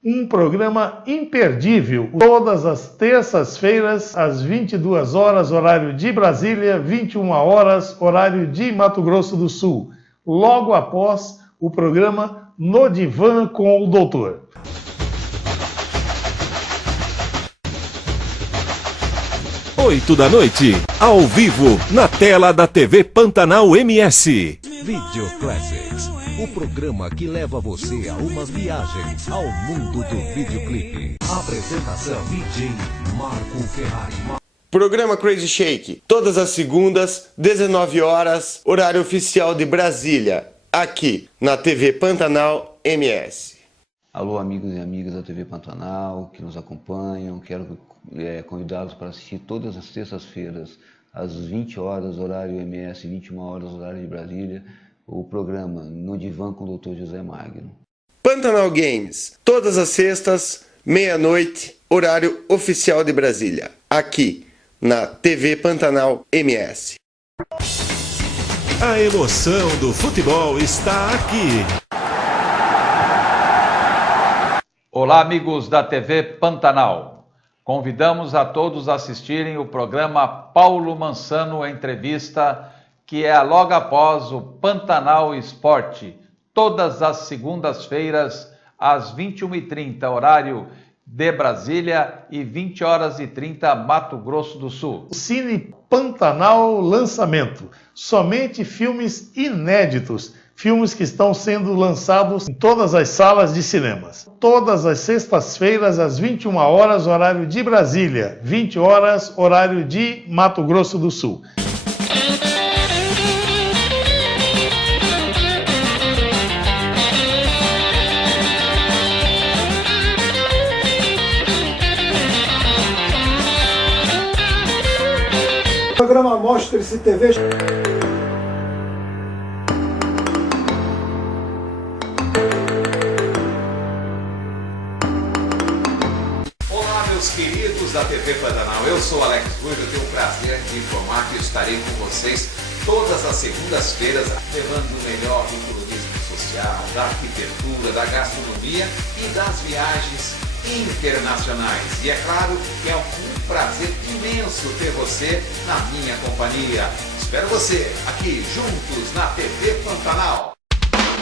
Um programa imperdível, todas as terças-feiras, às 22 horas, horário de Brasília, 21 horas, horário de Mato Grosso do Sul. Logo após o programa No Divã com o Doutor. Oito da noite, ao vivo, na tela da TV Pantanal MS. Video Classics, o programa que leva você a uma viagem ao mundo do videoclipe. Apresentação DJ Marco Ferrari. Programa Crazy Shake, todas as segundas, 19 horas, horário oficial de Brasília, aqui na TV Pantanal MS. Alô, amigos e amigas da TV Pantanal que nos acompanham, quero convidá-los para assistir todas as terças-feiras, às 20 horas, horário MS, 21 horas, horário de Brasília, o programa No Divã com o Dr. José Magno. Pantanal Games, todas as sextas, meia-noite, horário oficial de Brasília, aqui na TV Pantanal MS. A emoção do futebol está aqui. Olá, amigos da TV Pantanal. Convidamos a todos a assistirem o programa Paulo Mansano Entrevista, que é logo após o Pantanal Esporte, todas as segundas-feiras, às 21h30, horário de Brasília, e 20h30, Mato Grosso do Sul. Cine Pantanal Lançamento. Somente filmes inéditos. Filmes que estão sendo lançados em todas as salas de cinemas. Todas as sextas-feiras, às 21 horas, horário de Brasília. 20 horas, horário de Mato Grosso do Sul. O programa Mostra-se TV. Olá, meus queridos da TV Pantanal. Eu sou Alex Ruivo, eu tenho o prazer de informar que eu estarei com vocês todas as segundas-feiras, levando o melhor do turismo social, da arquitetura, da gastronomia e das viagens internacionais. E é claro que é um prazer imenso ter você na minha companhia. Espero você aqui juntos na TV Pantanal.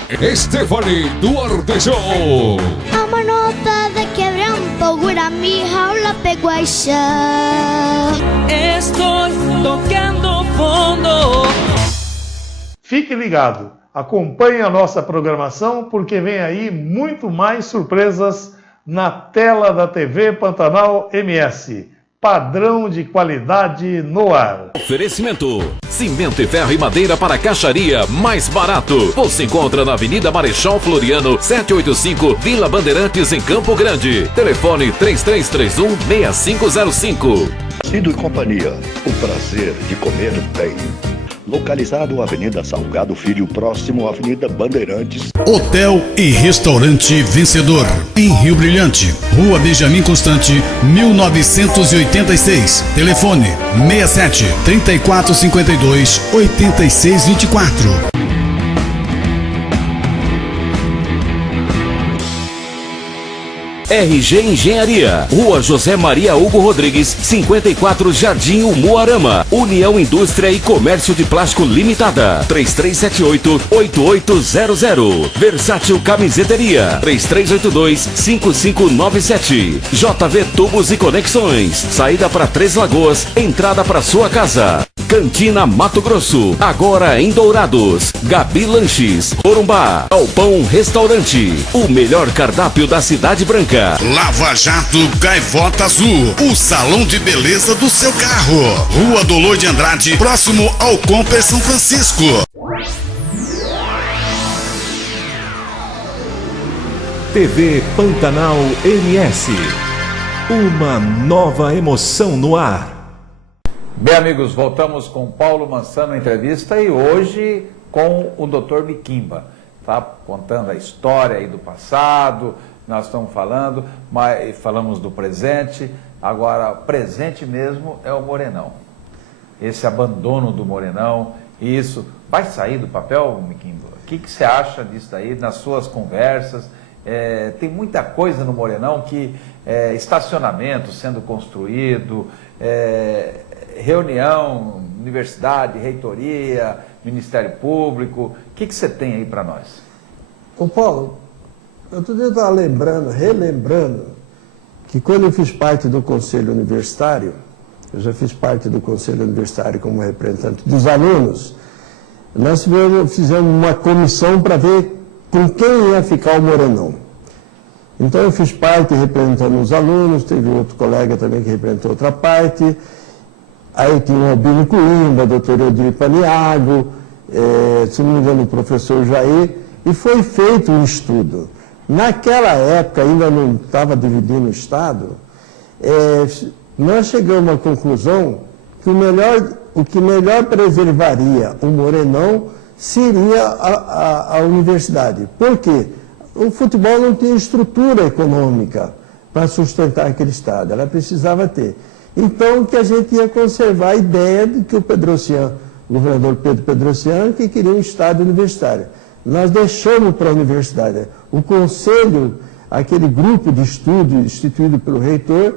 Estefany Duarte Show. A uma nota de quebranto, gura mi jaula pegó a Estou tocando fundo. Fique ligado, acompanhe a nossa programação porque vem aí muito mais surpresas na tela da TV Pantanal MS. Padrão de qualidade no ar. Oferecimento: cimento e ferro e madeira para caixaria mais barato. Você encontra na Avenida Marechal Floriano, 785, Vila Bandeirantes, em Campo Grande. Telefone 3331-6505. Cido e Companhia, o prazer de comer bem. Localizado Avenida Salgado Filho, próximo à Avenida Bandeirantes. Hotel e Restaurante Vencedor, em Rio Brilhante, Rua Benjamin Constante, 1986. Telefone 67 3452 8624. RG Engenharia, Rua José Maria Hugo Rodrigues, 54, Jardim Umuarama. União Indústria e Comércio de Plástico Limitada, 3378-8800. Versátil Camiseteria, 3382-5597. JV Tubos e Conexões, saída para Três Lagoas, entrada para sua casa. Cantina Mato Grosso, agora em Dourados. Gabi Lanches, Corumbá, Galpão Restaurante, o melhor cardápio da Cidade Branca. Lava Jato Gaivota Azul, o salão de beleza do seu carro. Rua Dolor de Andrade, próximo ao Comper São Francisco. TV Pantanal MS. Uma nova emoção no ar. Bem, amigos, voltamos com Paulo Mansano entrevista e hoje com o Dr. Miquimba. Tá contando a história aí do passado, nós estamos falando, mas falamos do presente. Agora, presente mesmo é o Morenão. Esse abandono do Morenão, e isso vai sair do papel, Miquimba? O que você acha disso daí, nas suas conversas? Tem muita coisa no Morenão que estacionamento sendo construído, reunião, universidade, reitoria, Ministério Público. O que você tem aí para nós? Ô Paulo, outro dia eu estava relembrando, que quando eu fiz parte do Conselho Universitário, eu já fiz parte do Conselho Universitário como representante dos alunos, nós fizemos uma comissão para ver com quem ia ficar o Morenão. Então eu fiz parte representando os alunos, teve outro colega também que representou outra parte, aí tinha o Albino Coimbra, doutor Odir Paniago, se não me engano o professor Jair, e foi feito um estudo. Naquela época, ainda não estava dividindo o Estado, nós chegamos à conclusão que o que melhor preservaria o Morenão seria a universidade. Por quê? O futebol não tinha estrutura econômica para sustentar aquele Estado, ela precisava ter. Então, que a gente ia conservar a ideia de que o governador Pedro Pedrocian, que queria um Estado universitário. Nós deixamos para a universidade. O conselho, aquele grupo de estudo instituído pelo reitor,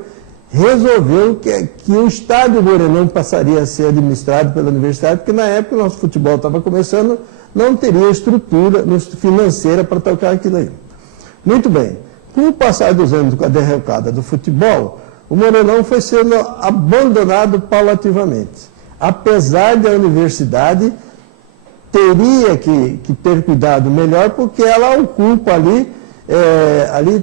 resolveu que o Estádio Morenão passaria a ser administrado pela universidade, porque na época o nosso futebol estava começando, não teria estrutura financeira para tocar aquilo aí. Muito bem. Com o passar dos anos, com a derrocada do futebol, o Morenão foi sendo abandonado paulativamente. Apesar da universidade teria que ter cuidado melhor, porque ela ocupa ali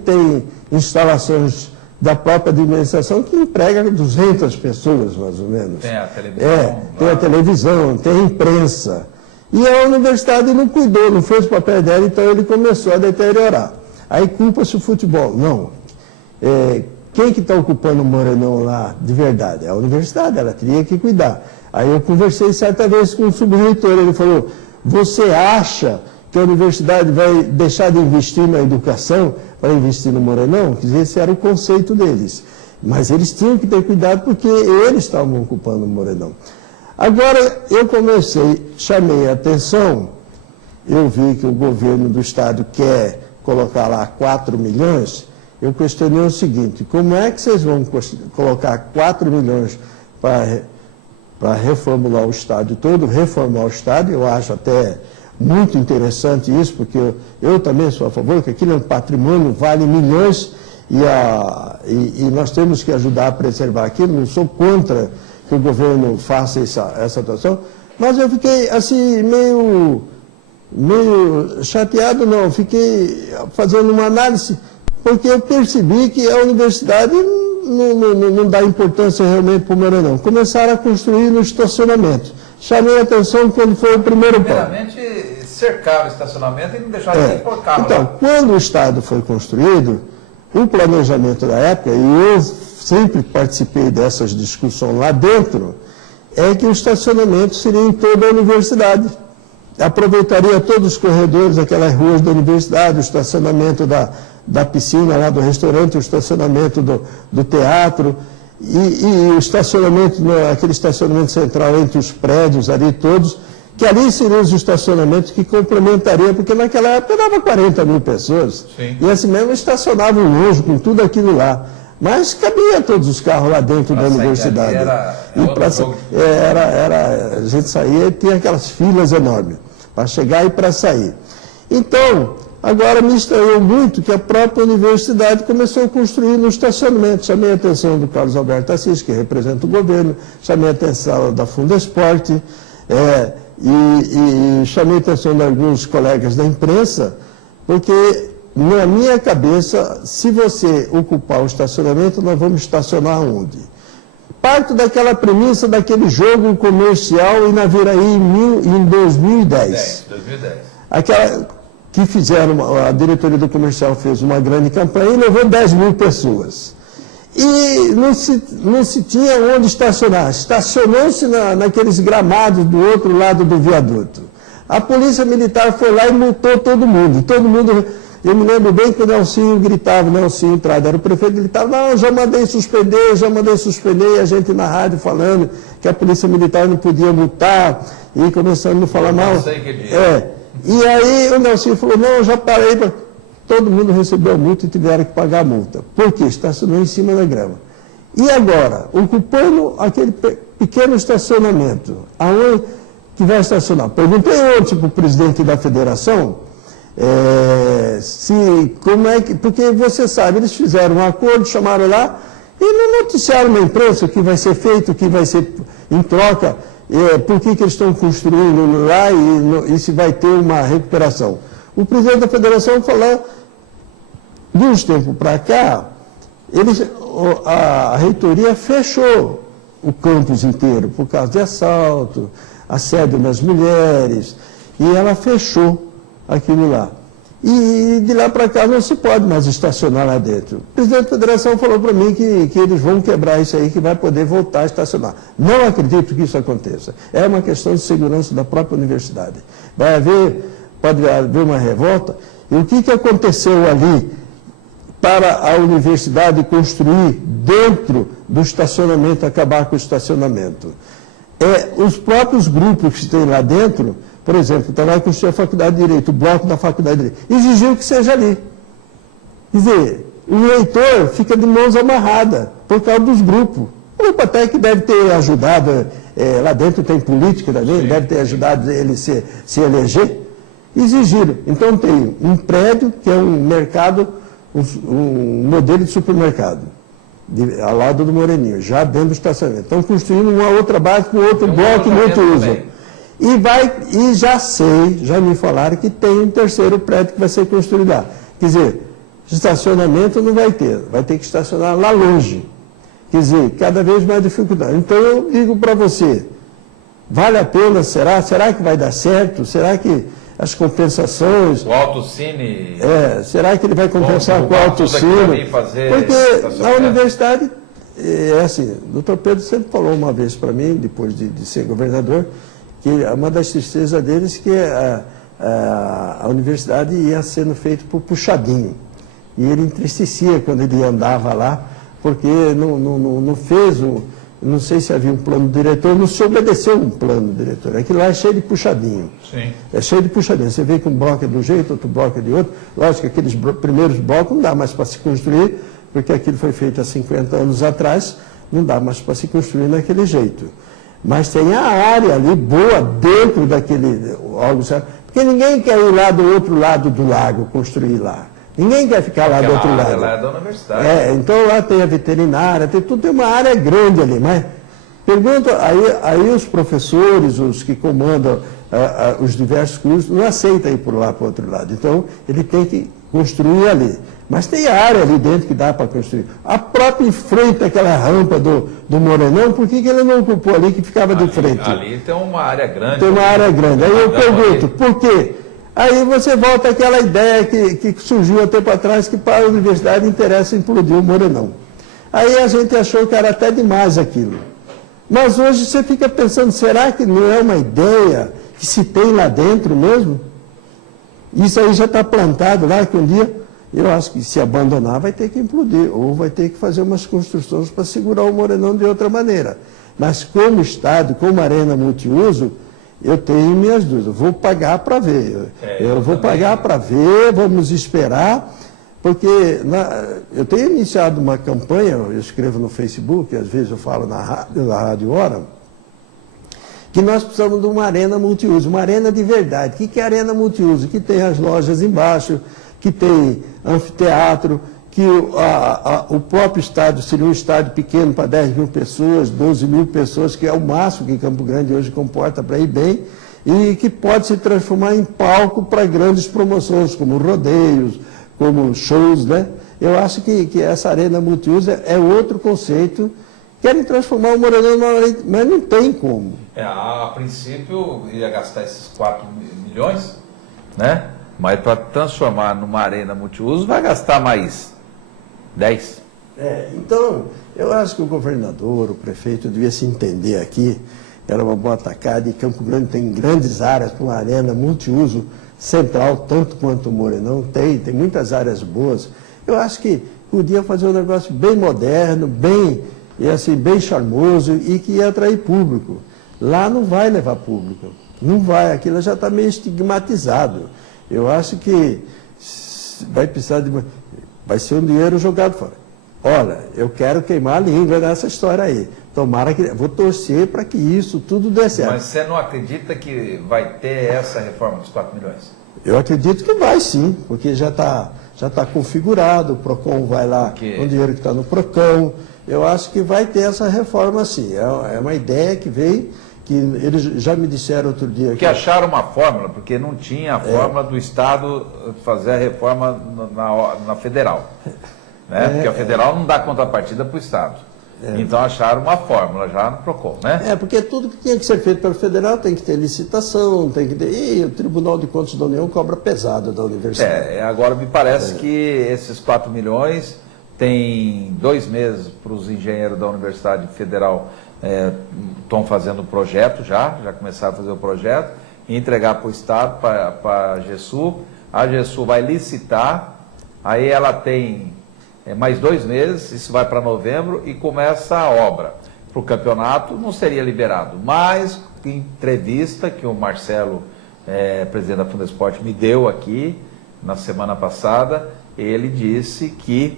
tem instalações da própria administração que emprega 200 pessoas, mais ou menos. Tem a televisão. Tem a televisão, tem a imprensa. E a universidade não cuidou, não fez o papel dela, então ele começou a deteriorar. Aí culpa-se o futebol. Não. Quem que está ocupando o Morenão lá de verdade? É a universidade, ela teria que cuidar. Aí eu conversei certa vez com o subreitor, ele falou, você acha que a universidade vai deixar de investir na educação para investir no Morenão? Quer dizer, esse era o conceito deles. Mas eles tinham que ter cuidado porque eles estavam ocupando o Morenão. Agora, eu chamei a atenção, eu vi que o governo do estado quer colocar lá 4 milhões, eu questionei o seguinte, como é que vocês vão colocar 4 milhões para reformular o estádio todo, reformar o estádio, eu acho até muito interessante isso, porque eu também sou a favor, que aquilo é um patrimônio, vale milhões, e nós temos que ajudar a preservar aquilo. Não sou contra que o governo faça essa atuação, mas eu fiquei assim, meio chateado, não, fiquei fazendo uma análise, porque eu percebi que a universidade não dá importância realmente para o Morenão. Começaram a construir no estacionamento. Chamei a atenção quando foi o primeiro ponto. Primeiramente, cercaram o estacionamento e não deixaram nem pôr carro. Então, quando o estádio foi construído, o planejamento da época, e eu sempre participei dessas discussões lá dentro, é que o estacionamento seria em toda a universidade. Aproveitaria todos os corredores, aquelas ruas da universidade, o estacionamento da piscina lá do restaurante, o estacionamento do teatro, e o estacionamento, aquele estacionamento central entre os prédios ali todos, que ali seriam os estacionamentos que complementariam, porque naquela época dava 40 mil pessoas, sim, e assim mesmo estacionavam longe com tudo aquilo lá. Mas cabia todos os carros lá dentro da universidade. A gente saía e tinha aquelas filas enormes para chegar e para sair. Então, agora me estranhou muito que a própria universidade começou a construir no estacionamento. Chamei a atenção do Carlos Alberto Assis, que representa o governo, chamei a atenção da Fundesporte, e chamei a atenção de alguns colegas da imprensa, porque na minha cabeça, se você ocupar o estacionamento, nós vamos estacionar onde? Parto daquela premissa daquele jogo comercial em Naviraí em 2010. 2010. Aquela que fizeram, a diretoria do comercial fez uma grande campanha e levou 10 mil pessoas. E não se tinha onde estacionar. Estacionou-se naqueles gramados do outro lado do viaduto. A polícia militar foi lá e multou todo mundo. Eu me lembro bem que o Nelsinho gritava, Nelsinho Trade, era o prefeito, gritava, não, já mandei suspender, e a gente na rádio falando que a polícia militar não podia multar, e começando a falar mal. E aí o Nelsinho falou, não, já parei, todo mundo recebeu a multa e tiveram que pagar a multa. Por quê? Estacionou em cima da grama. E agora, ocupando aquele pequeno estacionamento, aonde que vai estacionar? Perguntei ontem para o presidente da federação, porque você sabe, eles fizeram um acordo, chamaram lá, e não noticiaram na imprensa o que vai ser feito, o que vai ser em troca, por que eles estão construindo lá e se vai ter uma recuperação. O presidente da federação falou, de uns tempos para cá, a reitoria fechou o campus inteiro, por causa de assalto, assédio das mulheres, e ela fechou aquilo lá. E de lá para cá não se pode mais estacionar lá dentro. O presidente da federação falou para mim que eles vão quebrar isso aí, que vai poder voltar a estacionar. Não acredito que isso aconteça. É uma questão de segurança da própria universidade. Pode haver uma revolta. E o que aconteceu ali para a universidade construir dentro do estacionamento, acabar com o estacionamento? Os próprios grupos que tem lá dentro, por exemplo, está lá construir a Faculdade de Direito, o bloco da Faculdade de Direito, exigiu que seja ali. Quer dizer, o reitor fica de mãos amarradas por causa dos grupos. O grupo até que deve ter ajudado, lá dentro tem política também, sim, deve ter ajudado ele se eleger, exigiram. Então tem um prédio que é um mercado, um modelo de supermercado, ao lado do Moreninho, já dentro do estacionamento. Estão construindo uma outra base com outro bloco e outro uso. E já me falaram que tem um terceiro prédio que vai ser construído lá. Quer dizer, estacionamento não vai ter que estacionar lá longe. Quer dizer, cada vez mais dificuldade. Então eu digo para você, vale a pena, será? Será que vai dar certo? Será que as compensações... O Autocine... será que ele vai compensar com o Autocine? Porque na universidade, assim, o doutor Pedro sempre falou uma vez para mim, depois de ser governador, que uma das tristezas deles que a universidade ia sendo feita por puxadinho. E ele entristecia quando ele andava lá, porque não fez não sei se havia um plano diretor, não se obedeceu um plano diretor. Aquilo lá é cheio de puxadinho. Sim. É cheio de puxadinho. Você vê que um bloco é de um jeito, outro bloco é de outro. Lógico que aqueles primeiros blocos não dá mais para se construir, porque aquilo foi feito há 50 anos atrás, não dá mais para se construir naquele jeito. Mas tem a área ali boa dentro daquele órgão, Porque ninguém quer ir lá do outro lado do lago, construir lá. Ninguém quer ficar lá do outro lado. Lá é da universidade. Então lá tem a veterinária, tem uma área grande ali, mas pergunta, aí os professores, os que comandam os diversos cursos, não aceitam ir por lá para o outro lado. Então ele tem que construir ali. Mas tem área ali dentro que dá para construir. A própria em frente daquela rampa do Morenão, por que ele não ocupou ali que ficava de frente? Ali tem uma área grande. Tem uma área grande. Aí eu pergunto, por quê? Aí você volta àquela ideia que surgiu há tempo atrás, que para a universidade interessa implodir o Morenão. Aí a gente achou que era até demais aquilo. Mas hoje você fica pensando, será que não é uma ideia que se tem lá dentro mesmo? Isso aí já está plantado lá, que um dia, eu acho que se abandonar vai ter que implodir, ou vai ter que fazer umas construções para segurar o Morenão de outra maneira. Mas como estádio, como arena multiuso, eu tenho minhas dúvidas. Eu vou pagar para ver. Eu vou pagar para ver, vamos esperar, porque eu tenho iniciado uma campanha, eu escrevo no Facebook, às vezes eu falo na Rádio Hora, que nós precisamos de uma arena multiuso, uma arena de verdade. O que é arena multiuso? Que tem as lojas embaixo, que tem anfiteatro, que o próprio estádio seria um estádio pequeno para 10 mil pessoas, 12 mil pessoas, que é o máximo que Campo Grande hoje comporta para ir bem, e que pode se transformar em palco para grandes promoções, como rodeios, como shows, né? Eu acho que essa arena multiuso é outro conceito. Querem transformar o Morenão numa arena, mas não tem como. A princípio ia gastar esses 4 milhões, né? Mas para transformar numa arena multiuso vai gastar mais 10. Então, eu acho que o governador, o prefeito, devia se entender aqui. Era uma boa tacada e Campo Grande tem grandes áreas para uma arena multiuso central, tanto quanto o Morenão tem muitas áreas boas. Eu acho que podia fazer um negócio bem moderno, bem charmoso e que ia atrair público. Lá não vai levar público, não vai, aquilo já está meio estigmatizado. Eu acho que vai precisar vai ser um dinheiro jogado fora. Olha, eu quero queimar a língua nessa história aí. Tomara que, vou torcer para que isso tudo dê certo. Mas você não acredita que vai ter essa reforma dos 4 milhões? Eu acredito que vai sim, porque já tá configurado, o PROCON vai lá, o dinheiro que está no PROCON. Eu acho que vai ter essa reforma sim. É uma ideia que veio, que eles já me disseram outro dia. Que acharam uma fórmula, porque não tinha a fórmula do Estado fazer a reforma na federal. Né? Porque a federal não dá contrapartida para o Estado. Então acharam uma fórmula já no PROCON, né? Porque tudo que tinha que ser feito pelo federal tem que ter licitação, tem que ter... E o Tribunal de Contas da União cobra pesado da universidade. Agora me parece que esses 4 milhões tem 2 meses para os engenheiros da Universidade Federal estão fazendo o projeto já começaram a fazer o projeto, e entregar para o Estado, para a GESU. A GESU vai licitar, aí ela tem mais 2 meses, isso vai para novembro e começa a obra. Para o campeonato não seria liberado, mas em entrevista que o Marcelo, presidente da Fundesporte, me deu aqui na semana passada, ele disse que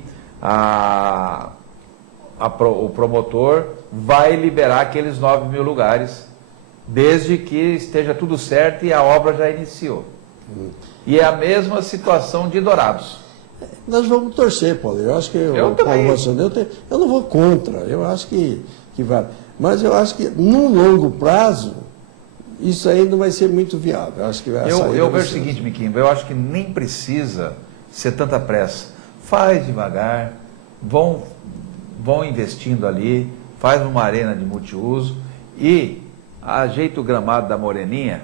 o promotor vai liberar aqueles 9 mil lugares, desde que esteja tudo certo e a obra já iniciou. E é a mesma situação de Dourados. Nós vamos torcer, Paulo. Eu acho que eu não vou contra. Eu acho que vai. Mas eu acho que, num longo prazo, isso aí não vai ser muito viável. Eu acho que eu vejo o seguinte, Miquimba, eu acho que nem precisa ser tanta pressa. Faz devagar, vão investindo ali, faz uma arena de multiuso e ajeita o gramado da Moreninha,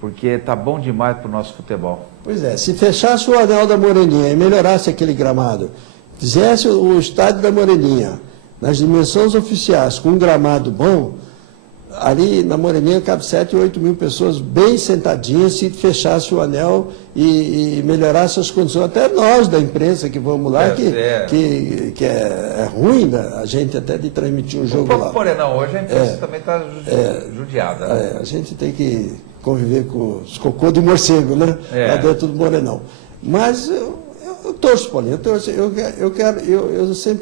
porque tá bom demais para o nosso futebol. Pois é, se fechasse o anel da Moreninha e melhorasse aquele gramado, fizesse o estádio da Moreninha nas dimensões oficiais, com um gramado bom, ali na Moreninha cabe 7 ou 8 mil pessoas bem sentadinhas, se fechasse o anel e melhorasse as condições. Até nós da imprensa que vamos lá, que é ruim, né? A gente até de transmitir o jogo lá. Porém, não, hoje a imprensa também está judiada. Né? A gente tem que conviver com os cocô de morcego, né? Lá dentro do Morenão. Mas eu torço, Paulinho,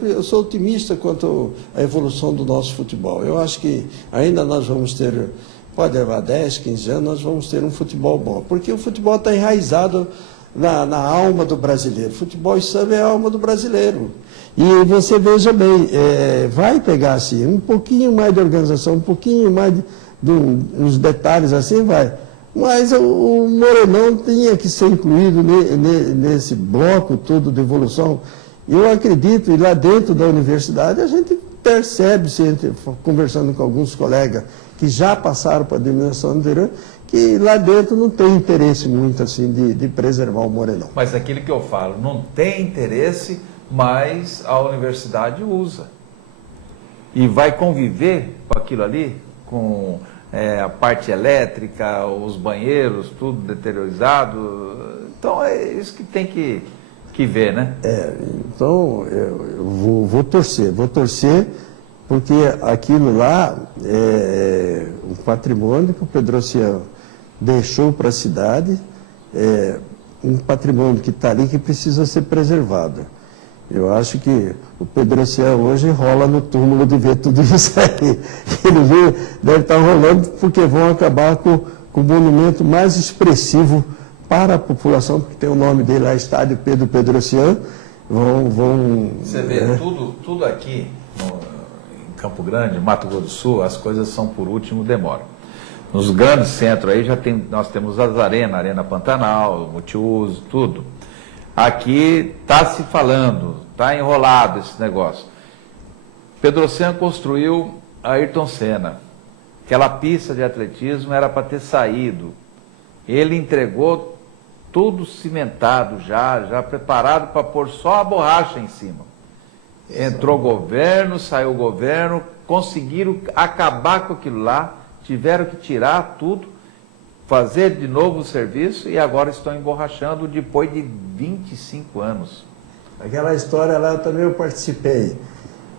eu sou otimista quanto à evolução do nosso futebol. Eu acho que ainda nós vamos ter pode levar 10, 15 anos, nós vamos ter um futebol bom. Porque o futebol está enraizado na alma do brasileiro. Futebol e samba é a alma do brasileiro. E você veja bem, vai pegar assim, um pouquinho mais de organização, um pouquinho mais uns detalhes assim, vai. Mas o Morenão tinha que ser incluído nesse bloco todo de evolução. Eu acredito, e lá dentro da universidade a gente percebe, conversando com alguns colegas que já passaram para a administração anterior, que lá dentro não tem interesse muito assim de preservar o Morenão. Mas aquilo que eu falo, não tem interesse, mas a universidade usa. E vai conviver com aquilo ali, com a parte elétrica, os banheiros, tudo deteriorizado. Então é isso que tem que ver, né? Então eu vou torcer, porque aquilo lá é um patrimônio que o Pedrocian deixou para a cidade, um patrimônio que está ali que precisa ser preservado. Eu acho que o Pedrocian hoje rola no túmulo de ver tudo isso aí. Ele deve estar rolando porque vão acabar com o monumento mais expressivo para a população, porque tem o nome dele lá, Estádio Pedro Pedrocian. Você vê, tudo aqui em Campo Grande, Mato Grosso do Sul, as coisas são por último, demoram. Nos grandes centros aí nós temos as arenas, Arena Pantanal, multiuso, tudo. Aqui está se falando, está enrolado esse negócio. Pedrocian construiu a Ayrton Senna. Aquela pista de atletismo era para ter saído. Ele entregou tudo cimentado já preparado para pôr só a borracha em cima. Entrou governo, saiu governo, conseguiram acabar com aquilo lá, tiveram que tirar tudo, fazer de novo o serviço e agora estão emborrachando depois de 25 anos. Aquela história lá eu participei.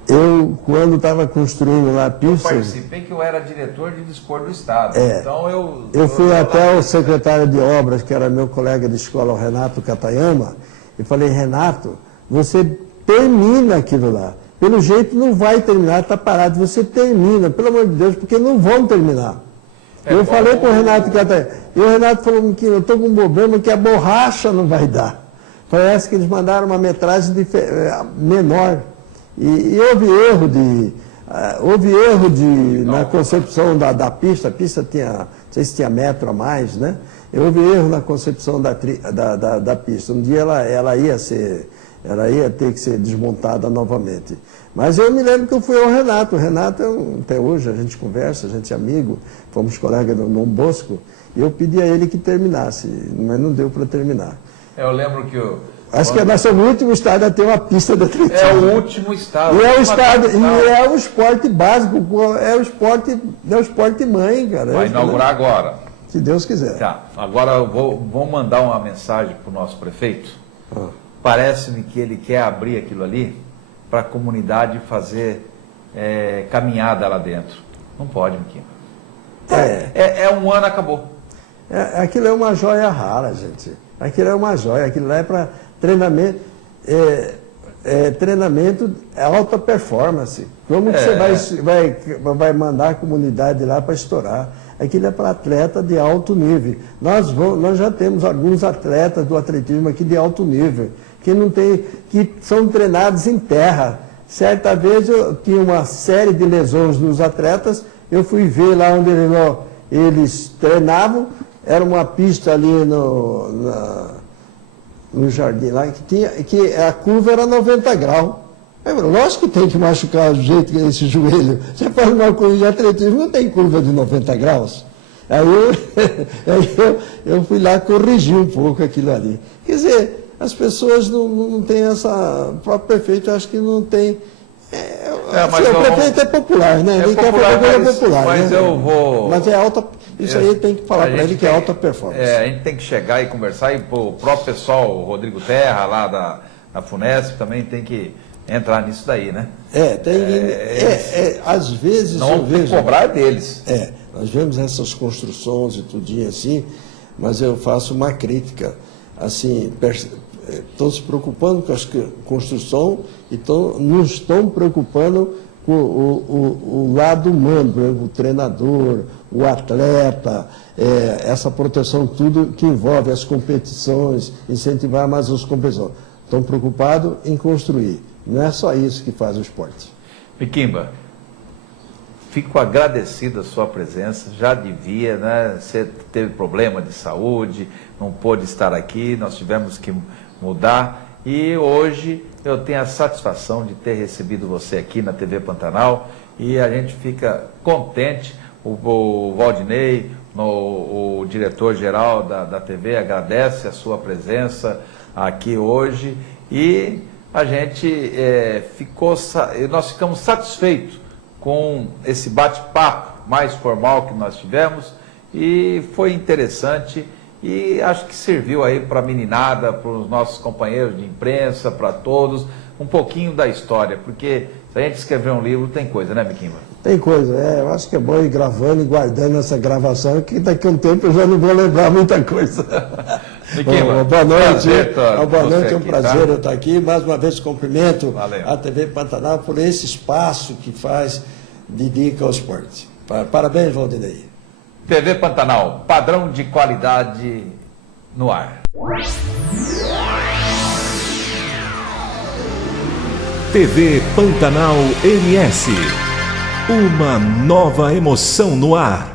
Eu, quando estava construindo lá a pista... Eu participei que eu era diretor de desporto do Estado. Então eu fui até o secretário de obras, que era meu colega de escola, o Renato Katayama, e falei, Renato, você termina aquilo lá. Pelo jeito não vai terminar, está parado. Você termina, pelo amor de Deus, porque não vão terminar. Eu falei para o Renato Katayama, e o Renato falou que eu estou com um problema que a borracha não vai dar. Parece que eles mandaram uma metragem menor. E houve erro na concepção da pista. A pista tinha, não sei se tinha metro a mais, né? Houve erro na concepção da pista. Um dia ela ia ter que ser desmontada novamente. Mas eu me lembro que eu fui ao Renato. O Renato, até hoje, a gente conversa, a gente é amigo, fomos colegas do Dom Bosco, e eu pedi a ele que terminasse, mas não deu para terminar. Eu lembro que acho que nós somos o último estado a ter uma pista de atletismo. É o último estado. E é o esporte básico, é o esporte mãe, cara. Vai inaugurar agora. Se Deus quiser. Tá, agora vou mandar uma mensagem para o nosso prefeito. Parece-me que ele quer abrir aquilo ali para a comunidade fazer caminhada lá dentro. Não pode, Miquinho. Um ano, acabou. Aquilo é uma joia rara, gente. Aquilo é uma joia, aquilo lá é para treinamento, treinamento alta performance. Como que você vai mandar a comunidade lá para estourar? Aquilo é para atleta de alto nível. Nós já temos alguns atletas do atletismo aqui de alto nível, que são treinados em terra. Certa vez eu tinha uma série de lesões nos atletas, eu fui ver lá onde eles treinavam. Era uma pista ali no jardim lá, que a curva era 90 graus. Lógico que tem que machucar do jeito que é esse joelho. Você faz uma curva de atletismo, não tem curva de 90 graus. Aí eu fui lá corrigir um pouco aquilo ali. Quer dizer, as pessoas não têm essa... O próprio prefeito, eu acho que não tem... o prefeito é popular, né? Ele quer fazer coisa popular. Mas né? eu vou... Mas é alta... Isso aí tem que falar para ele que é alta performance. A gente tem que chegar e conversar, e o próprio pessoal, o Rodrigo Terra, lá da FUNESP, também tem que entrar nisso daí, né? Às vezes não tem que cobrar deles. Nós vemos essas construções e tudinho assim, mas eu faço uma crítica, assim, estão se preocupando com a construção e não estão preocupando o lado humano, por exemplo, o treinador, o atleta, essa proteção, tudo que envolve as competições, incentivar mais as competições. Estão preocupados em construir. Não é só isso que faz o esporte. Miquimba, fico agradecido a sua presença, já devia, né? Você teve problema de saúde, não pôde estar aqui, nós tivemos que mudar e hoje eu tenho a satisfação de ter recebido você aqui na TV Pantanal e a gente fica contente, o Valdinei, o diretor-geral da TV agradece a sua presença aqui hoje e a gente nós ficamos satisfeitos com esse bate-papo mais formal que nós tivemos e foi interessante e acho que serviu aí para a meninada, para os nossos companheiros de imprensa, para todos, um pouquinho da história, porque se a gente escrever um livro tem coisa, né, Miquimba? Tem coisa, eu acho que é bom ir gravando e guardando essa gravação, que daqui a um tempo eu já não vou lembrar muita coisa. Miquimba, boa noite, boa noite, é um prazer eu estar aqui, mais uma vez cumprimento Valeu. a TV Pantanal por esse espaço que dedica ao esporte. Parabéns, Valdinei. TV Pantanal, padrão de qualidade no ar. TV Pantanal MS. Uma nova emoção no ar.